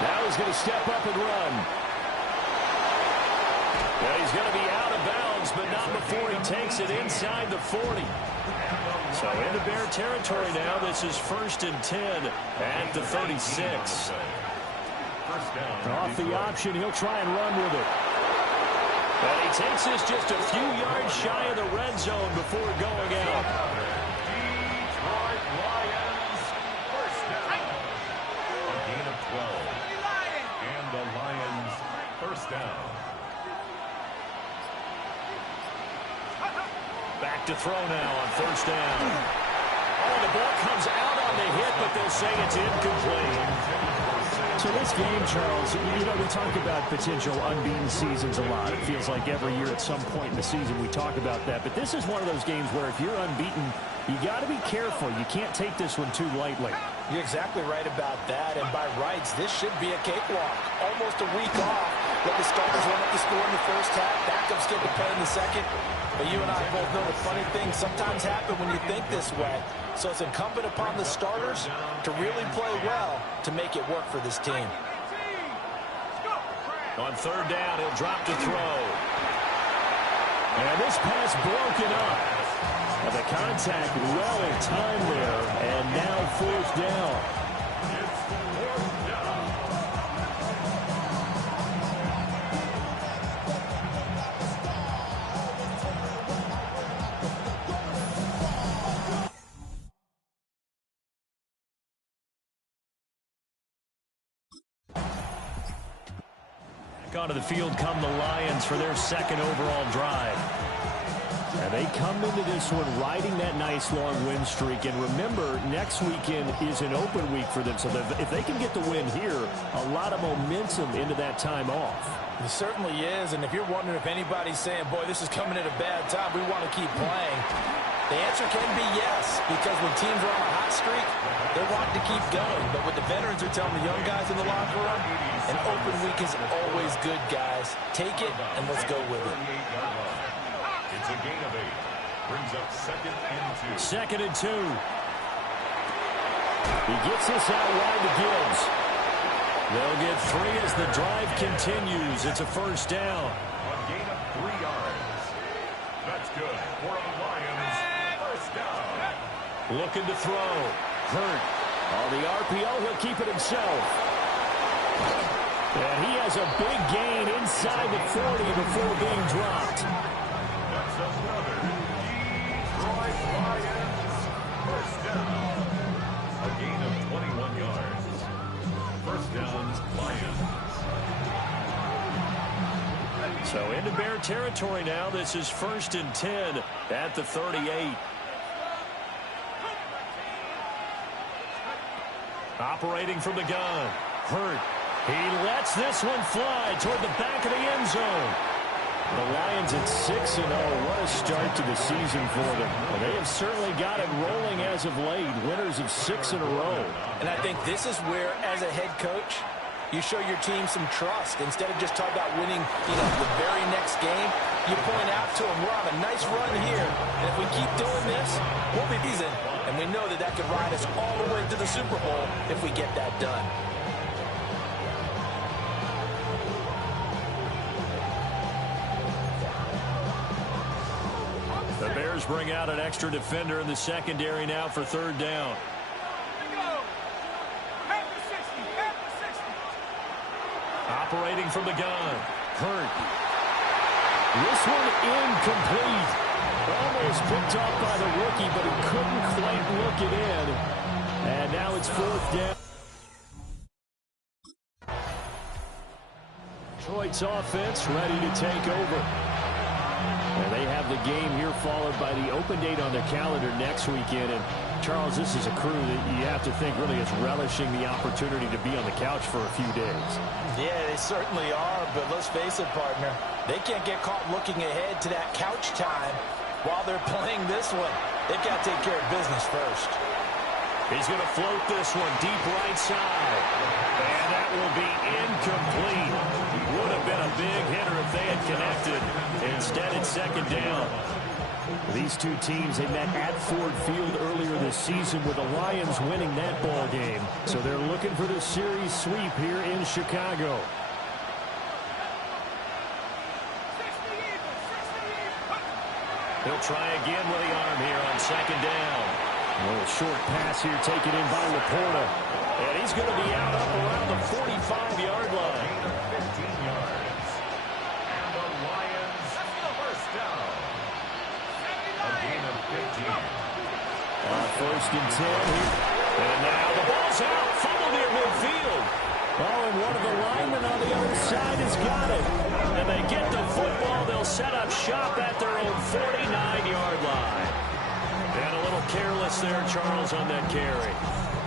Now he's going to step up and run. And he's going to be out of bounds, but not before he takes it inside the 40. So into Bear territory now. This is 1st and 10 at the 36. Off the option, he'll try and run with it. And he takes this just a few yards shy of the red zone before going out. Detroit Lions, first down. A gain of 12. And the Lions, first down. Back to throw now on first down. Oh, the ball comes out on the hit, but they'll say it's incomplete. So this game, Charles, you know, we talk about potential unbeaten seasons a lot. It feels like every year at some point in the season we talk about that. But this is one of those games where if you're unbeaten, you got to be careful. You can't take this one too lightly. You're exactly right about that. And by rights, this should be a cakewalk. Almost a week off. Let the starters run up the score in the first half. Backups get to play in the second. But you and I both know the funny things sometimes happen when you think this way. So it's incumbent upon the starters to really play well to make it work for this team. On third down, he'll drop to throw. And this pass broken up. And the contact well timed there. And now fourth down. Onto the field come the Lions for their second overall drive. And they come into this one riding that nice long win streak. And remember, next weekend is an open week for them. So if they can get the win here, a lot of momentum into that time off. It certainly is. And if you're wondering if anybody's saying, boy, this is coming at a bad time, we want to keep playing, the answer can be yes, because when teams are on a hot streak, they want to keep going. But what the veterans are telling the young guys in the locker room, an open week is always good, guys. Take it, and let's go with it. It's a gain of 8. Brings up 2nd and 2. 2nd and 2. He gets this out wide to Gibbs. They'll get 3 as the drive continues. It's a first down. A gain of 3 yards. That's good for the Lions. First down. Looking to throw. Hurt. On the RPO, he'll keep it himself. And he has a big gain inside the 40 before being dropped. That's another Detroit Lions first down. A gain of 21 yards. First down, Lions. So into Bear territory now. This is 1st and 10 at the 38. Operating from the gun. Hurt. He lets this one fly toward the back of the end zone. The Lions at 6-0. What a start to the season for them. Well, they have certainly got it rolling as of late. Winners of 6 in a row. And I think this is where, as a head coach, you show your team some trust. Instead of just talking about winning, the very next game, you point out to them, we're on a nice run here, and if we keep doing this, we'll be decent. And we know that that could ride us all the way to the Super Bowl if we get that done. The Bears bring out an extra defender in the secondary now for 3rd down. Operating from the gun. Hurt. This one incomplete. Almost picked off by the rookie, but he couldn't quite look it in. And now it's 4th down. Detroit's offense ready to take over. And they have the game here followed by the open date on their calendar next weekend. And Charles, this is a crew that you have to think really is relishing the opportunity to be on the couch for a few days. Yeah, they certainly are, but let's face it, partner. They can't get caught looking ahead to that couch time while they're playing this one. They've got to take care of business first. He's going to float this one deep right side. And that will be incomplete. Would have been a big hitter if they had connected. Instead, it's 2nd down. These two teams, they met at Ford Field earlier this season with the Lions winning that ball game. So they're looking for the series sweep here in Chicago. He'll try again with the arm here on 2nd down. A little short pass here taken in by Laporta. And he's going to be out up around the 45-yard line. 15 yards. And the Lions first down. A gain of 15. 1st and 10 here. And now the ball's out. Fumble near midfield. Oh, and one of the linemen on the other side has got it. And they get the football. They'll set up shop at their own 49-yard line. And a little careless there, Charles, on that carry.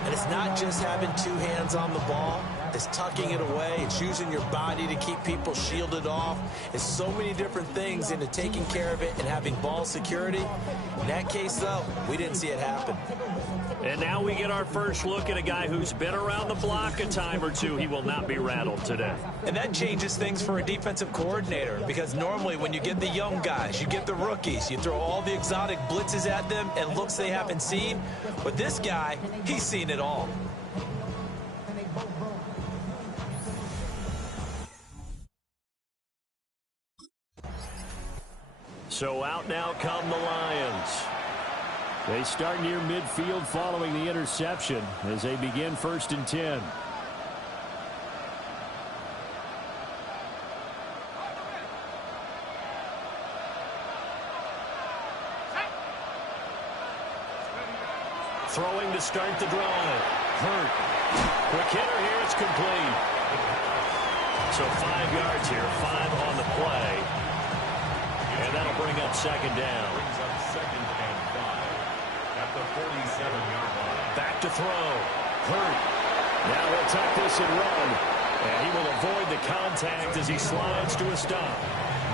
And it's not just having 2 hands on the ball. It's tucking it away. It's using your body to keep people shielded off. It's so many different things into taking care of it and having ball security. In that case, though, we didn't see it happen. And now we get our first look at a guy who's been around the block a time or two. He will not be rattled today. And that changes things for a defensive coordinator, because normally when you get the young guys, you get the rookies, you throw all the exotic blitzes at them and looks they haven't seen. But this guy, he's seen it all. So out now come the Lions. They start near midfield following the interception as they begin 1st and 10. Throwing to start the drive. Hurt. Quick hitter here. It's complete. So 5 yards here. 5 on the play. And that'll bring up 2nd down. Brings up 2nd and 5 at the 47-yard line. Back to throw. Hurt. Now he'll tuck this and run. And he will avoid the contact as he slides to a stop.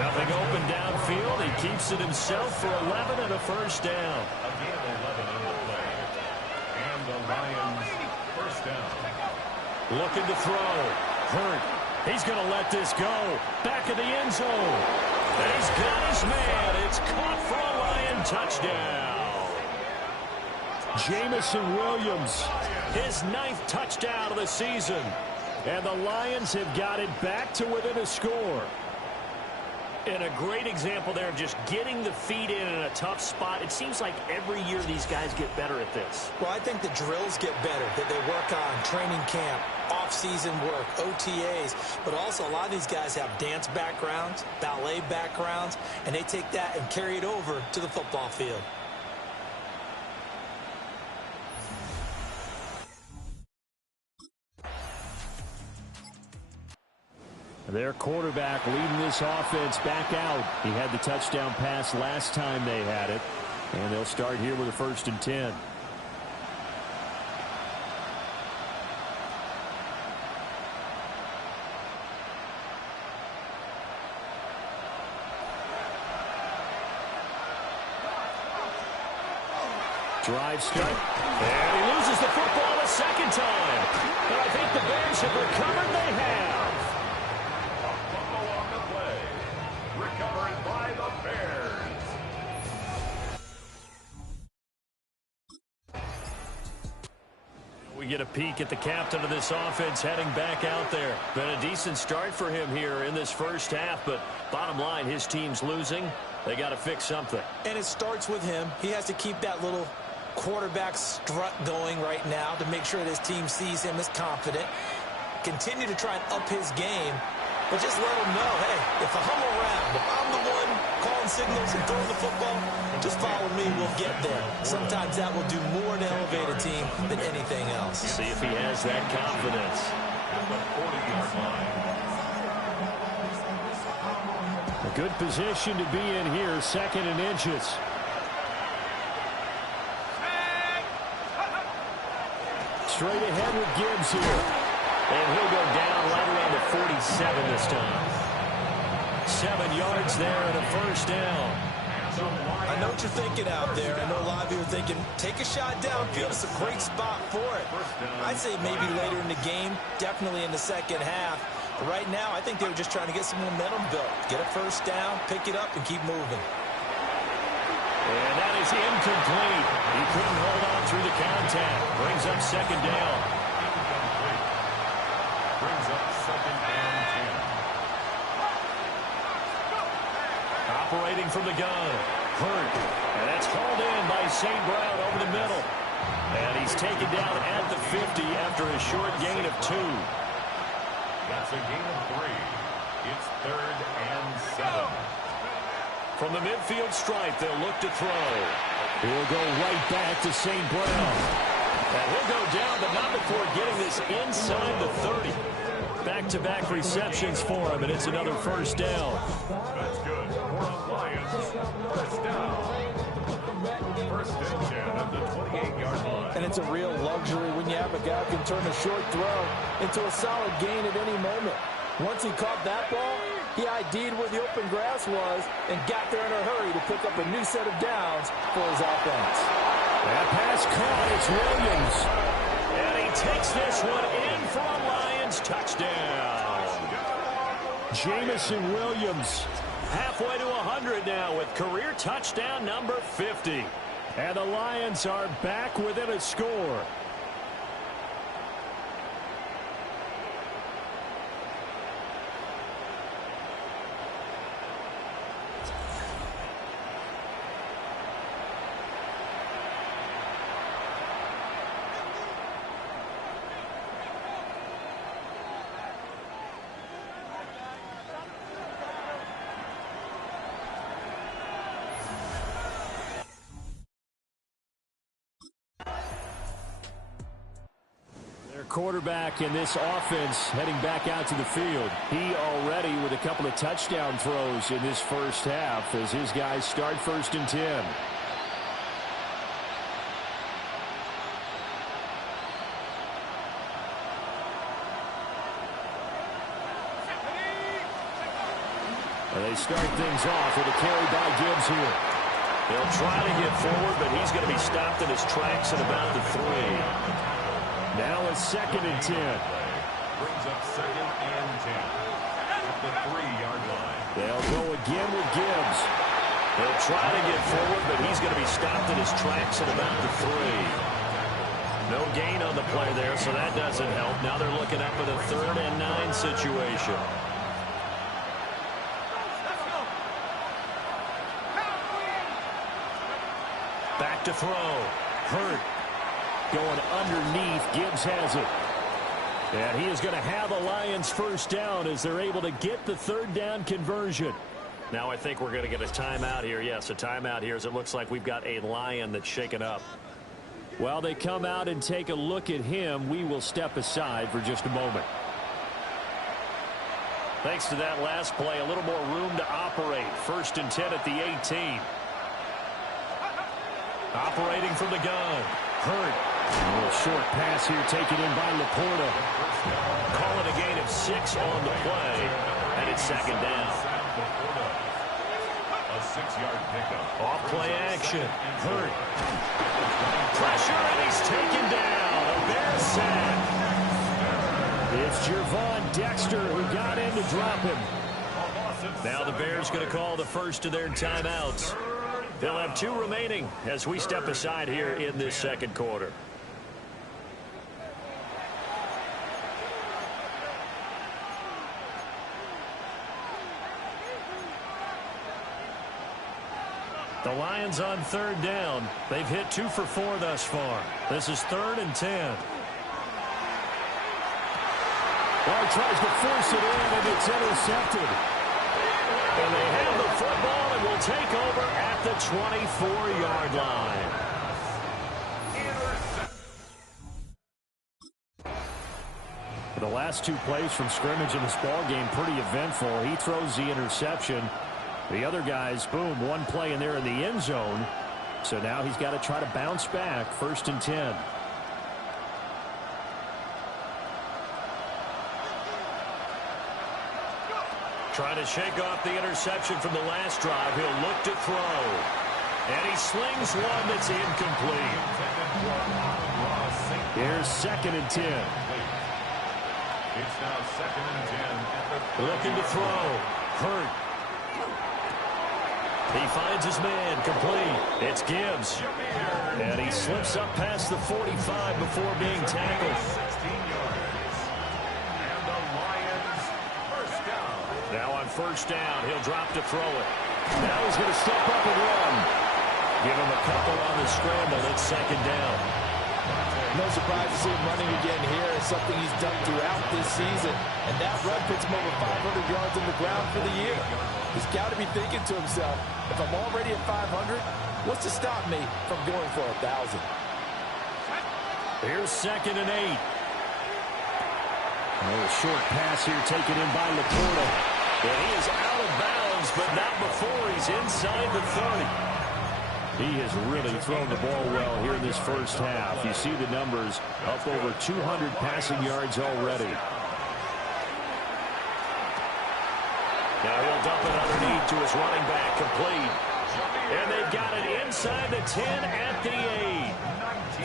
Nothing open downfield. He keeps it himself for 11 and a 1st down. Again, 11 on the play. And the Lions first down. Looking to throw. Hurt. He's going to let this go. Back of the end zone. And he's got his man. It's caught for a Lion touchdown. Jamison Williams, his 9th touchdown of the season. And the Lions have got it back to within a score. And a great example there of just getting the feet in a tough spot. It seems like every year these guys get better at this. Well, I think the drills get better, that they work on training camp, off-season work, OTAs, but also a lot of these guys have dance backgrounds, ballet backgrounds, and they take that and carry it over to the football field. Their quarterback leading this offense back out. He had the touchdown pass last time they had it. And they'll start here with a 1st and 10. Drive start. And he loses the football a second time. But I think the Bears have recovered. They have. Recovered by the Bears. We get a peek at the captain of this offense heading back out there. Been a decent start for him here in this first half, but bottom line, his team's losing. They got to fix something. And it starts with him. He has to keep that little quarterback strut going right now to make sure that his team sees him as confident. Continue to try and up his game. But just let them know, hey, if I'm around, if I'm the one calling signals and throwing the football, just follow me, we'll get there. Sometimes that will do more to elevate a team than anything else. See if he has that confidence. At the 40-yard line. A good position to be in here, 2nd and inches. Straight ahead with Gibbs here. And he'll go down right around the 47 this time. 7 yards there and a 1st down. I know what you're thinking out there. I know a lot of you are thinking, take a shot downfield. It's a great spot for it. I'd say maybe later in the game, definitely in the second half. But right now, I think they were just trying to get some momentum built. Get a 1st down, pick it up, and keep moving. And that is incomplete. He couldn't hold on through the contact. Brings up 2nd down. Brings up 2nd and 10. Operating from the gun. Hurt. And that's hauled in by St. Brown over the middle. And he's taken down at the 50 after a short gain of 2. That's a gain of 3. It's 3rd and 7. From the midfield stripe, they'll look to throw. He'll go right back to St. Brown. And he'll go down, but not before getting this inside the 30. Back-to-back receptions for him, and it's another 1st down. That's good. For the Lions, 1st down. 1st and 10 at the 28-yard line. And it's a real luxury when you have a guy who can turn a short throw into a solid gain at any moment. Once he caught that ball, he ID'd where the open grass was and got there in a hurry to pick up a new set of downs for his offense. That pass caught. It's Williams. And he takes this one in for a Lions touchdown. Jamison Williams halfway to 100 now with career touchdown number 50. And the Lions are back within a score. Quarterback in this offense heading back out to the field. He already with a couple of touchdown throws in this first half as his guys start 1st and 10. And they start things off with a carry by Gibbs here. He'll try to get forward, but he's going to be stopped in his tracks at about the 3. Now it's 2nd and 10. Brings up 2nd and 10 at the 3-yard line. They'll go again with Gibbs. He'll try to get forward, but he's going to be stopped in his tracks at about the 3. No gain on the play there, so that doesn't help. Now they're looking up at a 3rd and 9 situation. to throw. Hurt. Going underneath. Gibbs has it. And he is going to have a Lions first down as they're able to get the third down conversion. Now I think we're going to get a timeout here. Yes, a timeout here as it looks like we've got a Lion that's shaken up. While they come out and take a look at him, we will step aside for just a moment. Thanks to that last play, a little more room to operate. 1st and 10 at the 18. Operating from the gun. Hurt. A little short pass here taken in by Laporta. Call it a gain of 6 on the play, and it's 2nd down. A 6-yard pickup. Off play action. Hurt. Pressure, and he's taken down. A Bear sack. It's Gervon Dexter who got in to drop him. Now the Bears going to call the first of their timeouts. They'll have 2 remaining as we step aside here in this 2nd quarter. The Lions on 3rd down. They've hit 2 for 4 thus far. This is 3rd and 10. Well, tries to force it in, and it's intercepted. And they have the football and will take over at the 24-yard line. The last 2 plays from scrimmage in this ball game pretty eventful. He throws the interception. The other guys, boom, 1 play in there in the end zone. So now he's got to try to bounce back. 1st and 10. Trying to shake off the interception from the last drive. He'll look to throw. And he slings one that's incomplete. Here's 2nd and 10. It's now 2nd and 10. Looking to throw. Hurt. He finds his man. Complete. It's Gibbs. And he slips up past the 45 before being tackled. 16 yards. And the Lions first down. Now on 1st down, he'll drop to throw it. Now he's going to step up and run. Give him a couple on the scramble. It's 2nd down. No surprise to see him running again here. It's something he's done throughout this season. And that run puts him over 500 yards on the ground for the year. He's got to be thinking to himself, if I'm already at 500, what's to stop me from going for 1,000? Here's 2nd and 8. A little short pass here taken in by Laporta. And he is out of bounds, but not before he's inside the 30. He has really thrown the ball well here in this first half. You see the numbers, up over 200 passing yards already. Now he'll dump it underneath to his running back, complete. And they've got it inside the 10 at the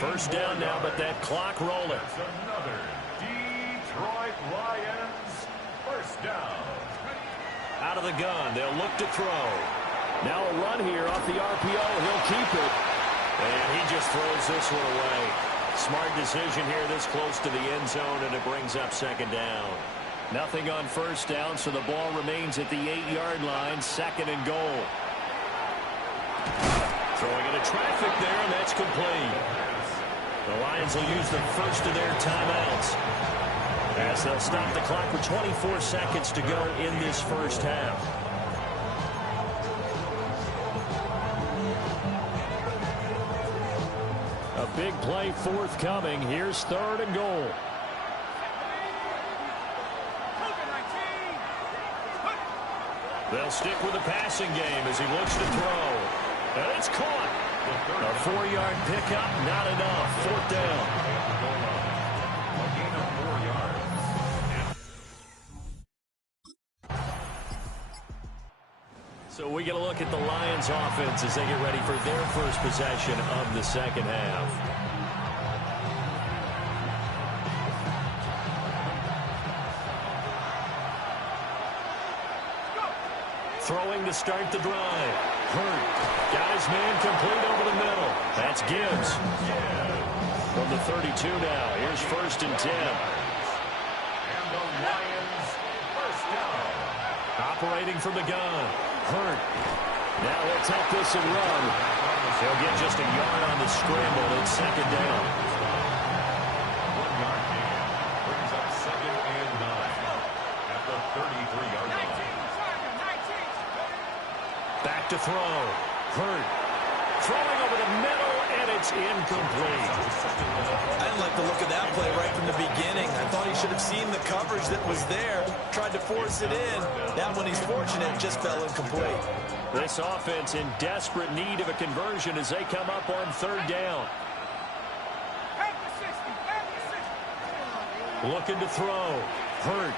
8. First down now, but that clock rolling. It's another Detroit Lions first down. Out of the gun, they'll look to throw. Now a run here off the RPO. He'll keep it. And he just throws this one away. Smart decision here this close to the end zone, and it brings up 2nd down. Nothing on 1st down, so the ball remains at the 8-yard line. 2nd and goal. Throwing into traffic there, and that's complete. The Lions will use the first of their timeouts as they'll stop the clock with 24 seconds to go in this first half. A big play forthcoming. Here's 3rd and goal. They'll stick with the passing game as he looks to throw. And it's caught. A 4-yard pickup, not enough. 4th down. A gain of 4 yards. So we get a look at the Lions offense as they get ready for their first possession of the second half. Throwing to start the drive. Hurt. Got his man complete over the middle. That's Gibbs. From the 32 now. Here's 1st and 10. And the Lions first down. Operating from the gun. Hurt. Now he'll take this and run. He'll get just a yard on the scramble. It's second down. 1 yard gain brings up 2nd and 9 at the 33-yard line. Back to throw. Hurt. Throwing over the middle, and it's incomplete. I didn't like the look of that play right from the beginning. I thought he should have seen the coverage that was there, tried to force it in. That one, he's fortunate, just fell incomplete. This offense in desperate need of a conversion as they come up on 3rd down. Looking to throw. Hurt.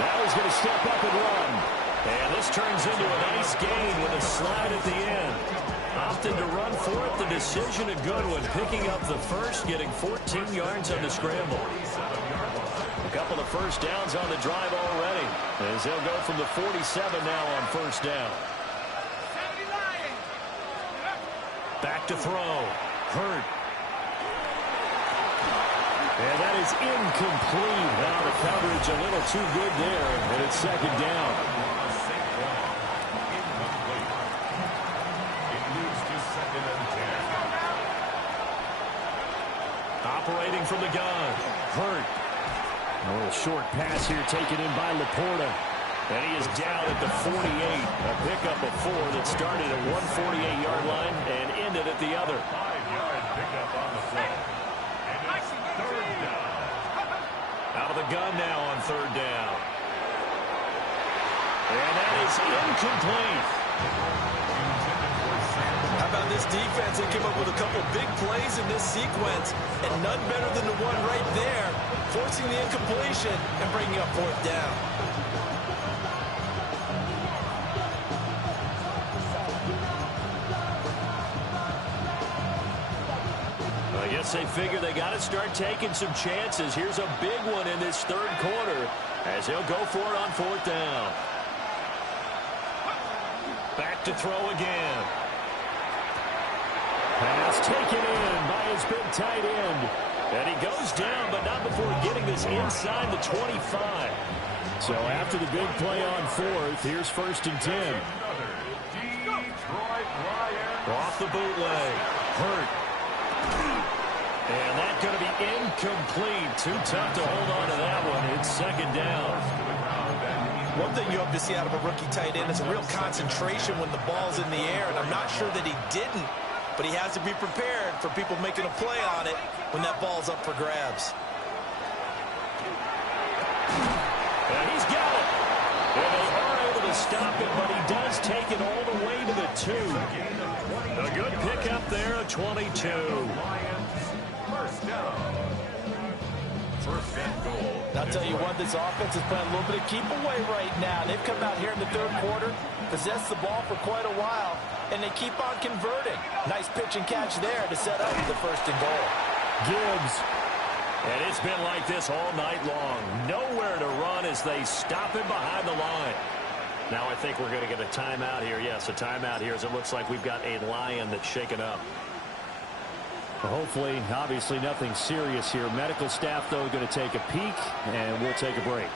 Now he's going to step up and run. And this turns into a nice gain with a slide at the end. Opted to run for it. The decision a good one. Picking up the first, getting 14 yards on the scramble. A couple of first downs on the drive already. As they'll go from the 47 now on 1st down. Back to throw. Hurt. And that is incomplete. Now the coverage a little too good there. And it's 2nd down. Operating from the gun. Hurt. A little short pass here taken in by Laporta. And he is down at the 48. A pickup of 4 that started at 148-yard line and ended at the other. 5-yard pickup on the play. And it's 3rd down. Out of the gun now on 3rd down. And that is incomplete. How about this defense? They came up with a couple big plays in this sequence, and none better than the one right there, forcing the incompletion and bringing up 4th down. I guess they figure they got to start taking some chances. Here's a big one in this 3rd quarter as he'll go for it on 4th down. Back to throw again. Pass taken in by his big tight end. And he goes down, but not before getting this inside the 25. So after the big play on 4th, here's 1st and 10. Off the bootleg. Hurt. And that's going to be incomplete. Too tough to hold on to that one. It's 2nd down. One thing you hope to see out of a rookie tight end is a real concentration when the ball's in the air, and I'm not sure that he didn't, but he has to be prepared for people making a play on it when that ball's up for grabs. And he's got it. And they are able to stop it, but he does take it all the way to the 2. A good pickup there, a 22. First down. 1st and goal. I'll tell you what, this offense is playing a little bit of keep away right now. They've come out here in the 3rd quarter, possessed the ball for quite a while, and they keep on converting. Nice pitch and catch there to set up the 1st and goal. Gibbs. And it's been like this all night long. Nowhere to run as they stop him behind the line. Now I think we're going to get a timeout here. Yes, a timeout here as it looks like we've got a Lion that's shaken up. Well, hopefully, obviously nothing serious here. Medical staff, though, going to take a peek, and we'll take a break.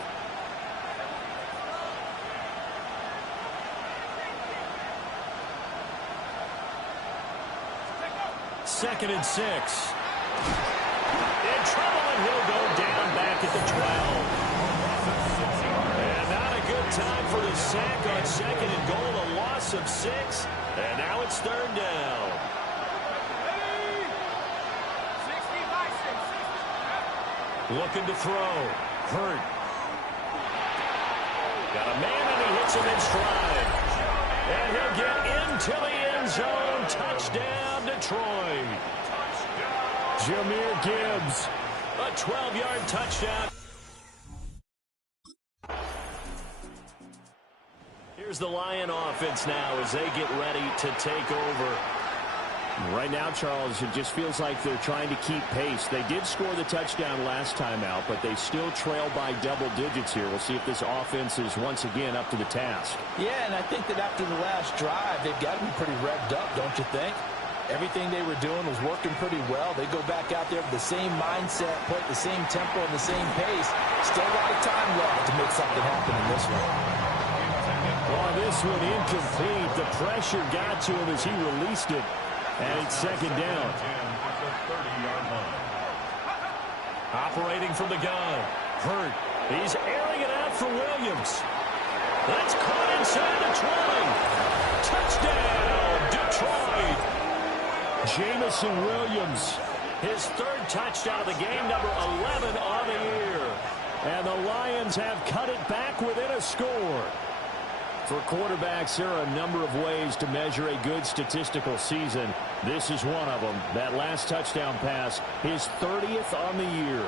Second and 6. In trouble, and he'll go down back at the 12. And not a good time for the sack on 2nd and goal. A loss of 6. And now it's 3rd down. Looking to throw. Hurt. Got a man, and he hits him in stride. And he'll get into the end zone. Touchdown, Detroit. Jahmyr Gibbs. A 12-yard touchdown. Here's the Lion offense now as they get ready to take over. Right now, Charles, it just feels like they're trying to keep pace. They did score the touchdown last time out, but they still trail by double digits here. We'll see if this offense is once again up to the task. Yeah, and I think that after the last drive, they've got to be pretty revved up, don't you think? Everything they were doing was working pretty well. They go back out there with the same mindset, play at the same tempo and the same pace. Still a lot of time left to make something happen in this one. Oh, this one incomplete. The pressure got to him as he released it. And it's second down. Operating from the gun. Hurt. He's airing it out for Williams. That's caught inside the 20. Touchdown, Detroit. Jamison Williams. His third touchdown of the game, number 11 on the year. And the Lions have cut it back within a score. For quarterbacks, there are a number of ways to measure a good statistical season. This is one of them. That last touchdown pass, his 30th on the year.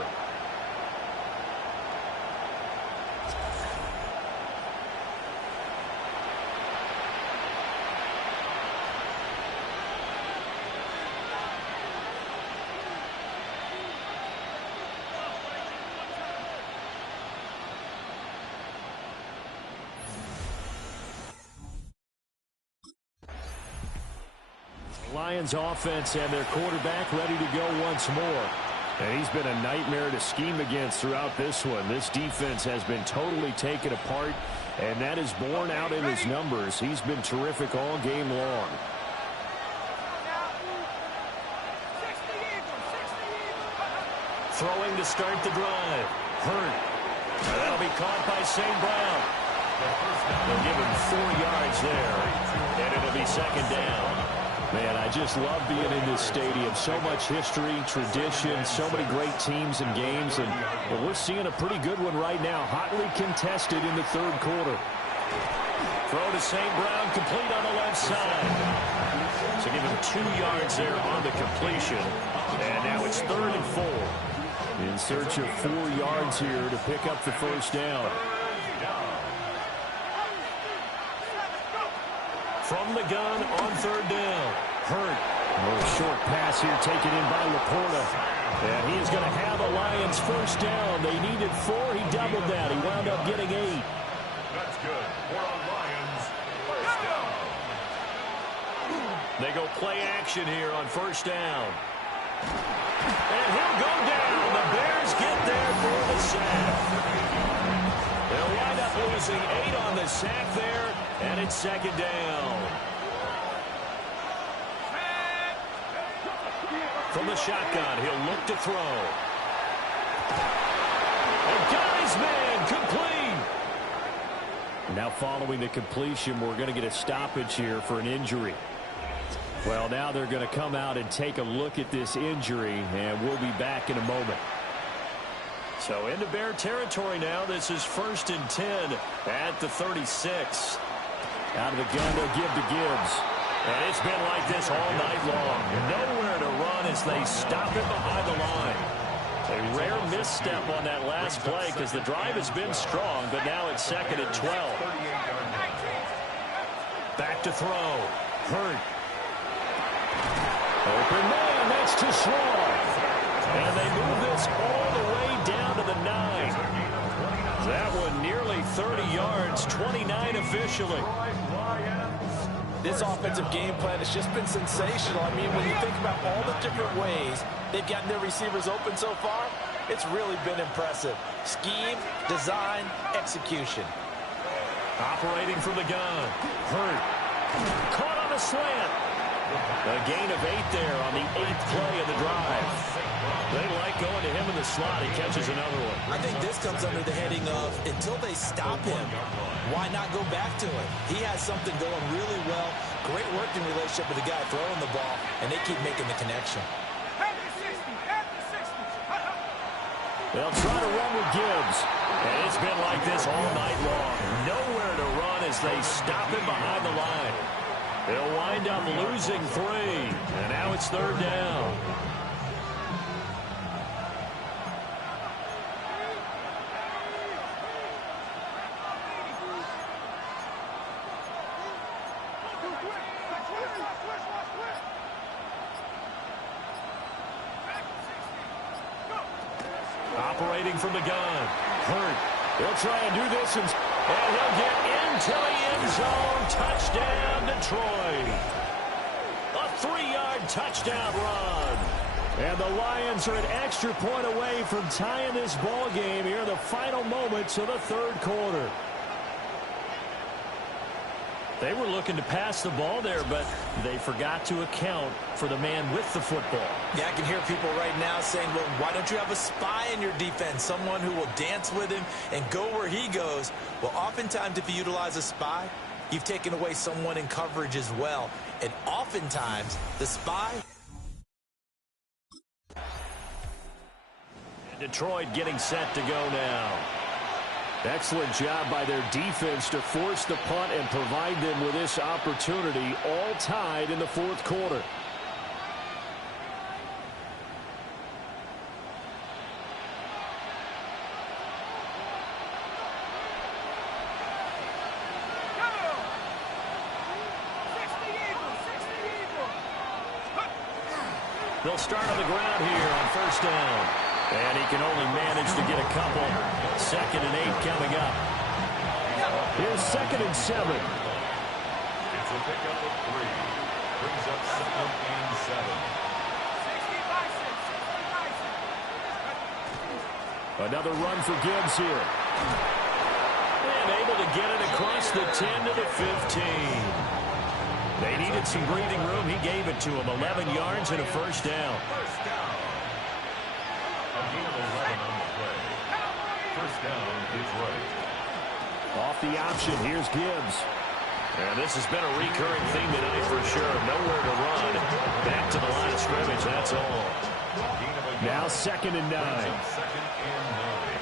Lions offense and their quarterback ready to go once more. And he's been a nightmare to scheme against throughout this one. This defense has been totally taken apart, and that is borne out in his numbers. He's been terrific all game long. Throwing to start the drive. Hurt. And that'll be caught by St. Brown. They'll give him 4 yards there, and it'll be second down. Man, I just love being in this stadium. So much history, tradition, so many great teams and games. And we're seeing a pretty good one right now. Hotly contested in the third quarter. Throw to St. Brown, complete on the left side. So give him 2 yards there on the completion. And now it's 3rd and 4. In search of 4 yards here to pick up the first down. From the gun on 3rd down. Hurt. A short pass here taken in by Laporta. And he is going to have a Lions first down. They needed 4. He doubled that. He wound up getting 8. That's good. For our Lions, first down. They go play action here on first down. And he'll go down. The Bears get there for the sack. They'll wind up losing 8 on the sack there, and it's second down. From the shotgun, he'll look to throw. And got his man complete. Now following the completion, we're going to get a stoppage here for an injury. Well, now they're going to come out and take a look at this injury, and we'll be back in a moment. So into Bear territory now. This is 1st and 10 at the 36. Out of the gun, they'll give to Gibbs. And it's been like this all night long. Nowhere to run as they stop it behind the line. A rare misstep on that last play because the drive has been strong, but now it's 2nd and 12. Back to throw. Hurt. Open man, that's too strong. And they move this all the way down to the 9. That one nearly 30 yards, 29 officially. This offensive game plan has just been sensational. I mean, when you think about all the different ways they've gotten their receivers open so far, it's really been impressive. Scheme, design, execution. Operating from the gun. Hurt. Caught on the slant. A gain of 8 there on the 8th play of the drive. They like going to him in the slot. He catches another one. I think this comes under the heading of until they stop him, why not go back to it? He has something going really well. Great working relationship with the guy throwing the ball, and they keep making the connection. They'll try to run with Gibbs. And it's been like this all night long. Nowhere to run as they stop him behind the line. They'll wind up losing 3. And now it's 3rd down. Operating from the gun. Hurt. They'll try and do this, and he'll get into the end zone. Touchdown, Detroit. A 3-yard touchdown run. And the Lions are an extra point away from tying this ball game here in the final moments of the third quarter. They were looking to pass the ball there, but they forgot to account for the man with the football. Yeah, I can hear people right now saying, well, why don't you have a spy in your defense, someone who will dance with him and go where he goes? Well, oftentimes if you utilize a spy, you've taken away someone in coverage as well. And oftentimes, the spy... Detroit getting set to go now. Excellent job by their defense to force the punt and provide them with this opportunity, all tied in the fourth quarter. They'll start on the ground here on first down. And he can only manage to get a couple. 2nd and 8 coming up. Here's 2nd and 7. It's a pickup of 3. Brings up 2nd and 7. Another run for Gibbs here. And able to get it across the 10 to the 15. They needed some breathing room. He gave it to him. 11 yards and a first down. First down. A gain of 11 on the play. First down, Detroit. Off the option, here's Gibbs. And this has been a recurring theme tonight for sure. Nowhere to run. Back to the line of scrimmage, that's all. Now 2nd and 9. Second and 9.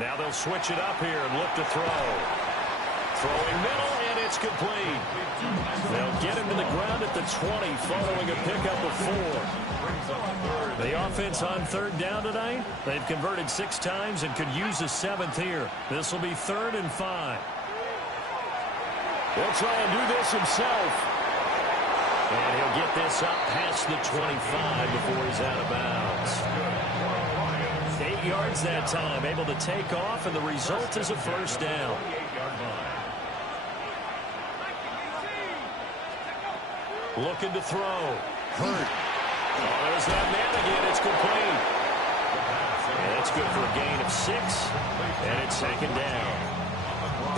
Now they'll switch it up here and look to throw. Throwing middle, and it's complete. They'll get him to the ground at the 20 following a pickup of 4. The offense on 3rd down tonight, they've converted 6 times and could use a 7th here. This will be 3rd and 5. He'll try and do this himself. And he'll get this up past the 25 before he's out of bounds. 8 yards that time, able to take off, and the result is a 1st down. Looking to throw. Hurt. Oh, there's that man again. It's complete. And that's good for a gain of 6. And it's 2nd down.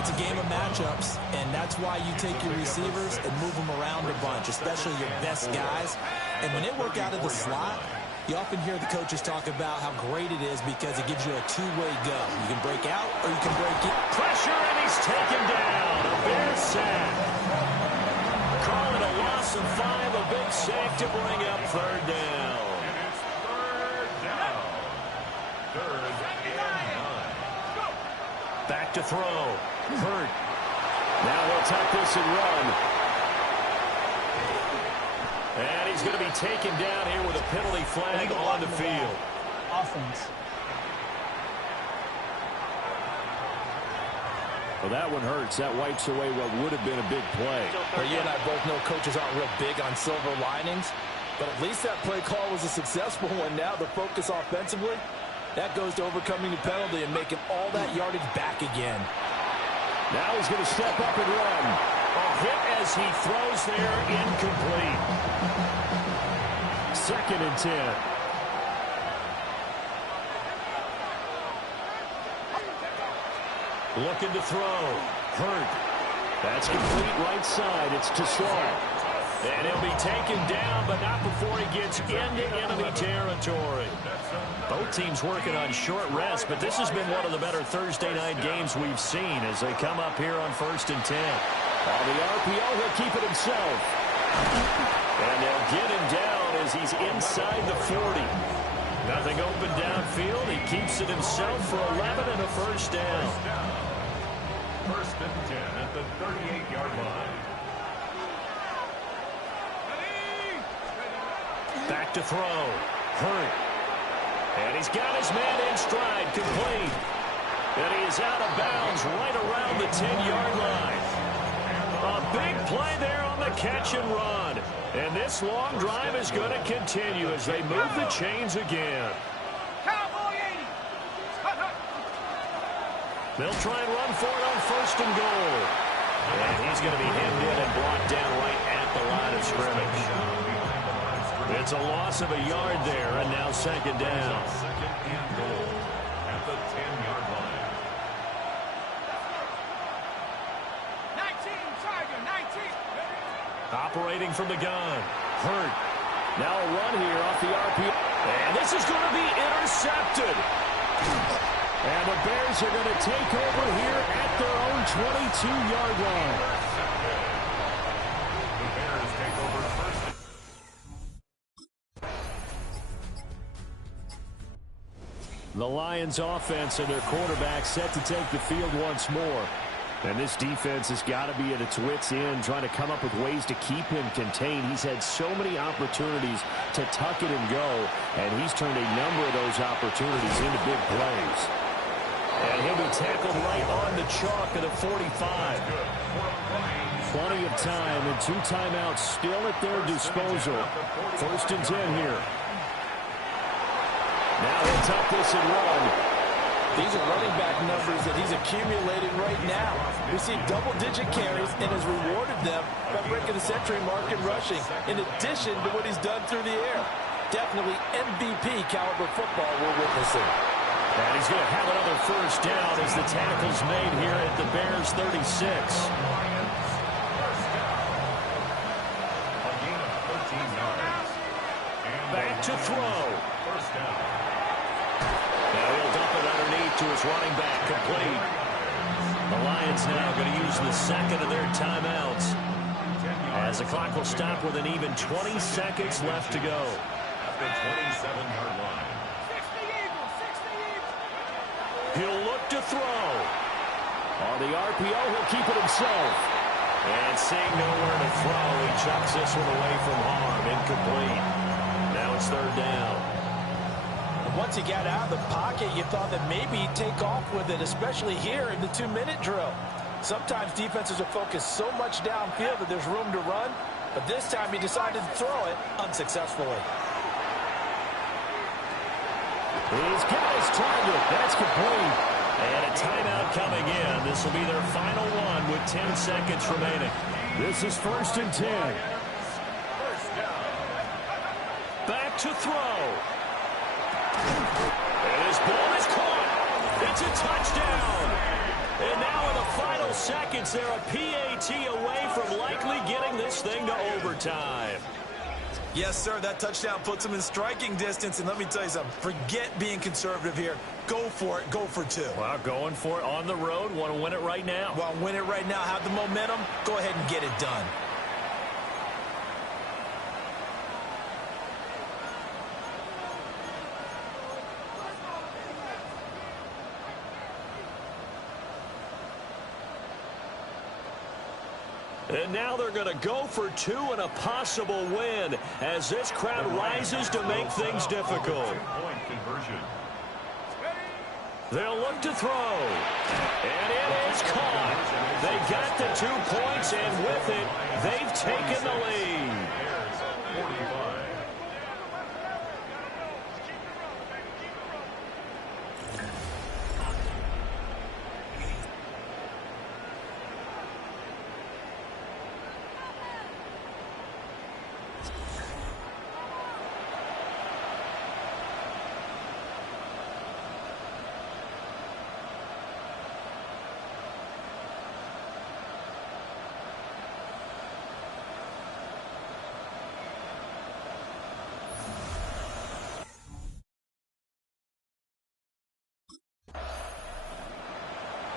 It's a game of matchups, and that's why you take your receivers and move them around a bunch, especially your best guys. And when they work out of the slot, you often hear the coaches talk about how great it is because it gives you a two-way go. You can break out or you can break in. Pressure, and he's taken down. A Bears sack. Call it a loss of 5, a big sack to bring up 3rd down. It's 3rd down. 3rd and 9. Back to throw. Hurt. Now he'll tuck this and run. And he's going to be taken down here with a penalty flag on the field. Offense. Well, that one hurts. That wipes away what would have been a big play. Well, you and I both know coaches aren't real big on silver linings, but at least that play call was a successful one. Now the focus offensively, that goes to overcoming the penalty and making all that yardage back again. Now he's going to step up and run. A hit as he throws there, incomplete. 2nd and 10. Looking to throw. Hurt. That's complete right side. It's to Shaw. And he'll be taken down, but not before he gets into enemy territory. Both teams working on short rest, but this has been one of the better Thursday night games we've seen as they come up here on 1st and 10. On the RPO, he'll keep it himself. And they'll get him down as he's inside the 40. Nothing open downfield. He keeps it himself for 11 and a 1st down. 1st and 10 at the 38-yard line. Back to throw. Hurt. And he's got his man in stride, complete. And he is out of bounds right around the 10-yard line. A big play there on the catch and run. And this long drive is going to continue as they move the chains again. Cowboy 80. They'll try and run for it on 1st and goal. And he's going to be hemmed in and blocked down right at the line of scrimmage. It's a loss of a yard there, and now 2nd down. 2nd and goal at the 10-yard line. 19, Tiger, 19. Operating from the gun. Hurt. Now a run here off the RPO. And this is going to be intercepted. And the Bears are going to take over here at their own 22-yard line. The Bears take over 1st. The Lions offense and their quarterback set to take the field once more. And this defense has got to be at its wits' end, trying to come up with ways to keep him contained. He's had so many opportunities to tuck it and go, and he's turned a number of those opportunities into big plays. And he'll be tackled right on the chalk at the 45. Plenty of time and 2 timeouts still at their disposal. 1st and 10 here. Now he'll tuck this and run. These are running back numbers that he's accumulating right now. We see double-digit carries and has rewarded them by breaking the century mark in rushing, in addition to what he's done through the air. Definitely MVP caliber football we're witnessing. And he's going to have another 1st down as the tackle's made here at the Bears 36. Back to throw. 1st down. Now he'll dump it underneath to his running back, complete. The Lions now going to use the 2nd of their timeouts as the clock will stop with an even 20 seconds left to go. At the 27-yard line. 60 Eagles, 60 Eagles. He'll look to On the RPO, he'll keep it himself. And seeing nowhere to throw, he chucks this one away from harm. Incomplete. Now it's third down. And once he got out of the pocket, you thought that maybe he'd take off with it, especially here in the 2-minute drill. Sometimes defenses are focused so much downfield that there's room to run, but this time he decided to throw it unsuccessfully. He's got his target. That's complete. And a timeout coming in. This will be their final one with 10 seconds remaining. This is 1st and 10. Back to throw. And his ball is caught. It's a touchdown. And now in the final seconds, they're a PAT away from likely getting this thing to overtime. Yes, sir, that touchdown puts them in striking distance. And let me tell you something, forget being conservative here. Go for it. Go for two. Well, going for it on the road. Want to win it right now. Well, win it right now. Have the momentum. Go ahead and get it done. And now they're going to go for two and a possible win as this crowd rises to make things difficult. They'll look to throw. And it is caught. They got the 2 points, and with it, they've taken the lead.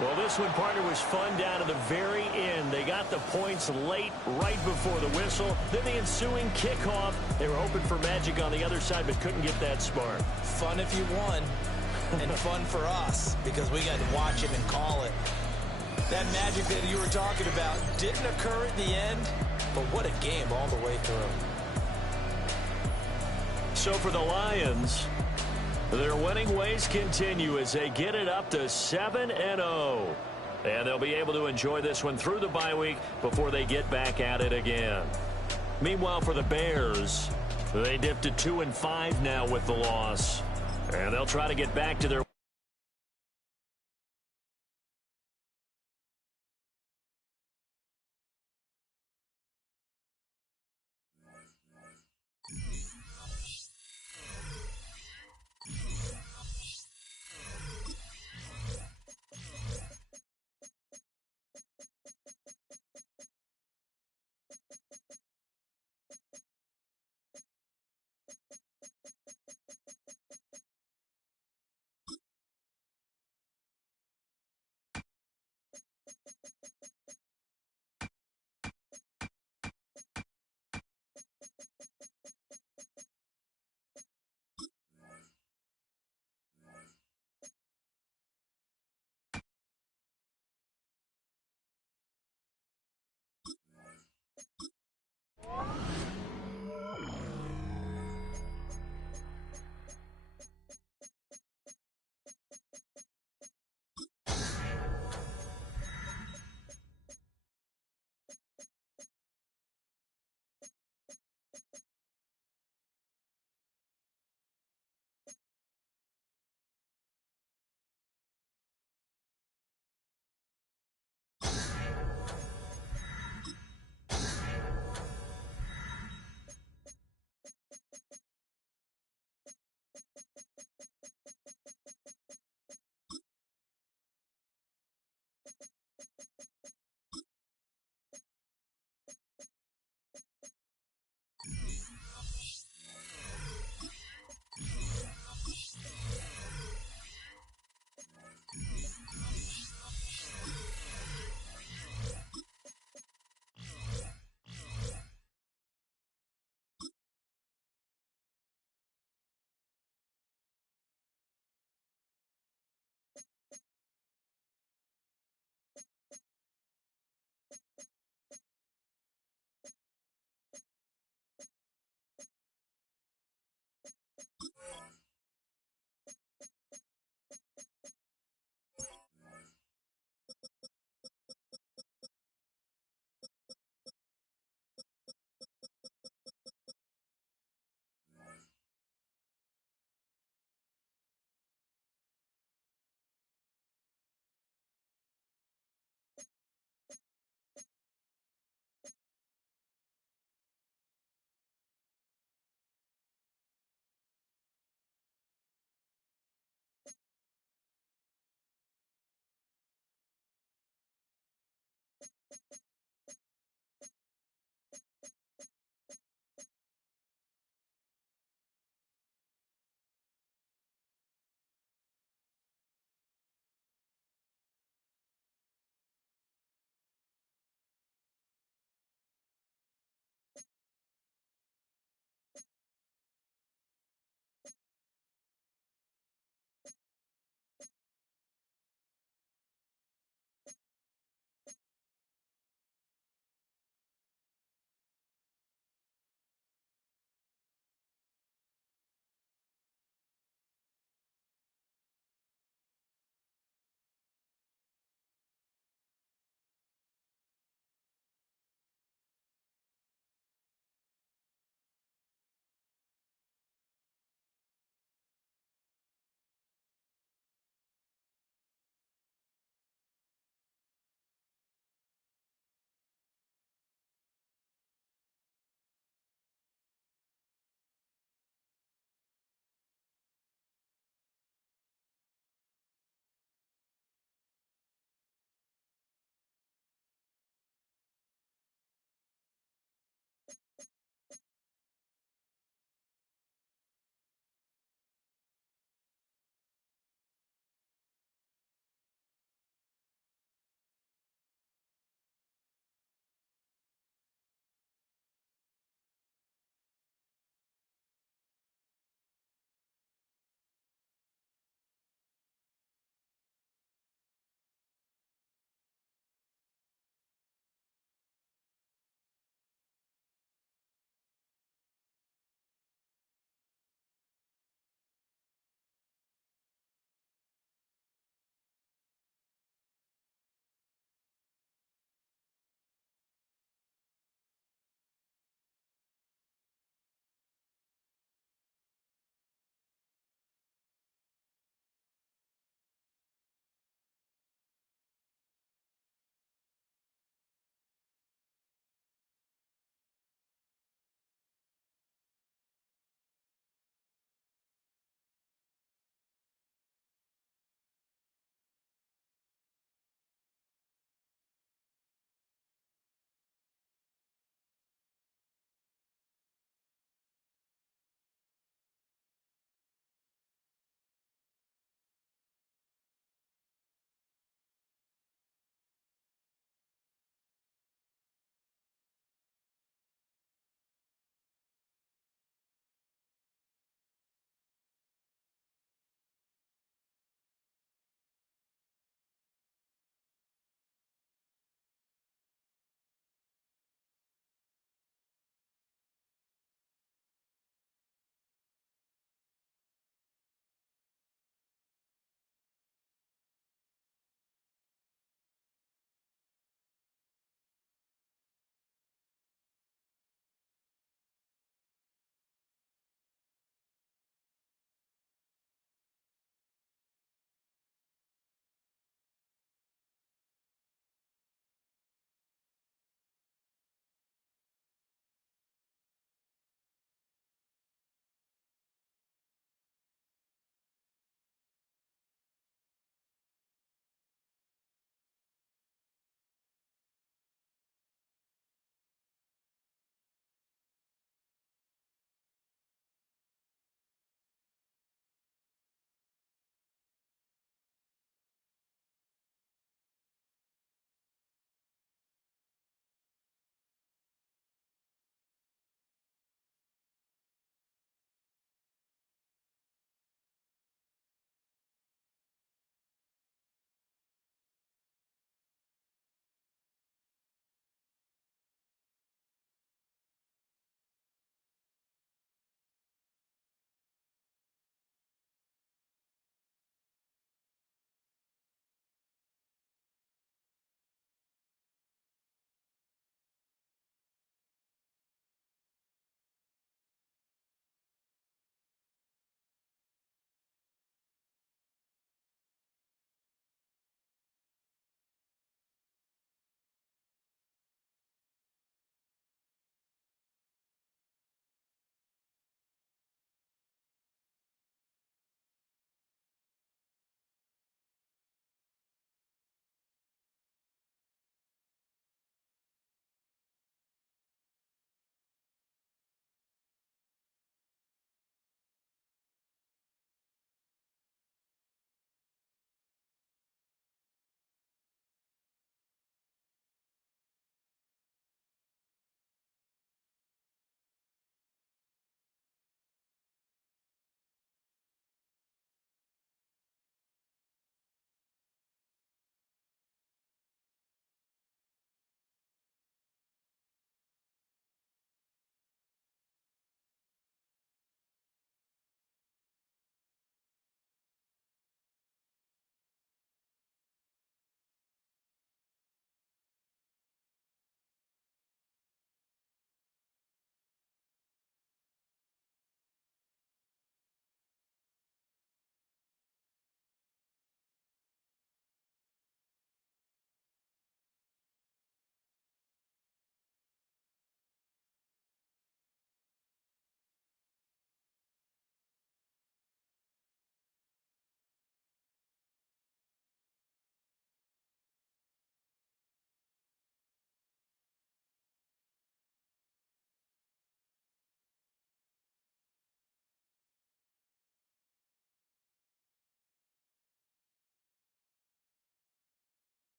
Well, this one, partner, was fun down to the very end. They got the points late, right before the whistle. Then the ensuing kickoff. They were hoping for magic on the other side, but couldn't get that spark. Fun if you won, and fun for us, because we got to watch it and call it. That magic that you were talking about didn't occur at the end, but what a game all the way through. So for the Lions, their winning ways continue as they get it up to 7-0. And they'll be able to enjoy this one through the bye week before they get back at it again. Meanwhile, for the Bears, they dipped to 2-5 now with the loss. And they'll try to get back to their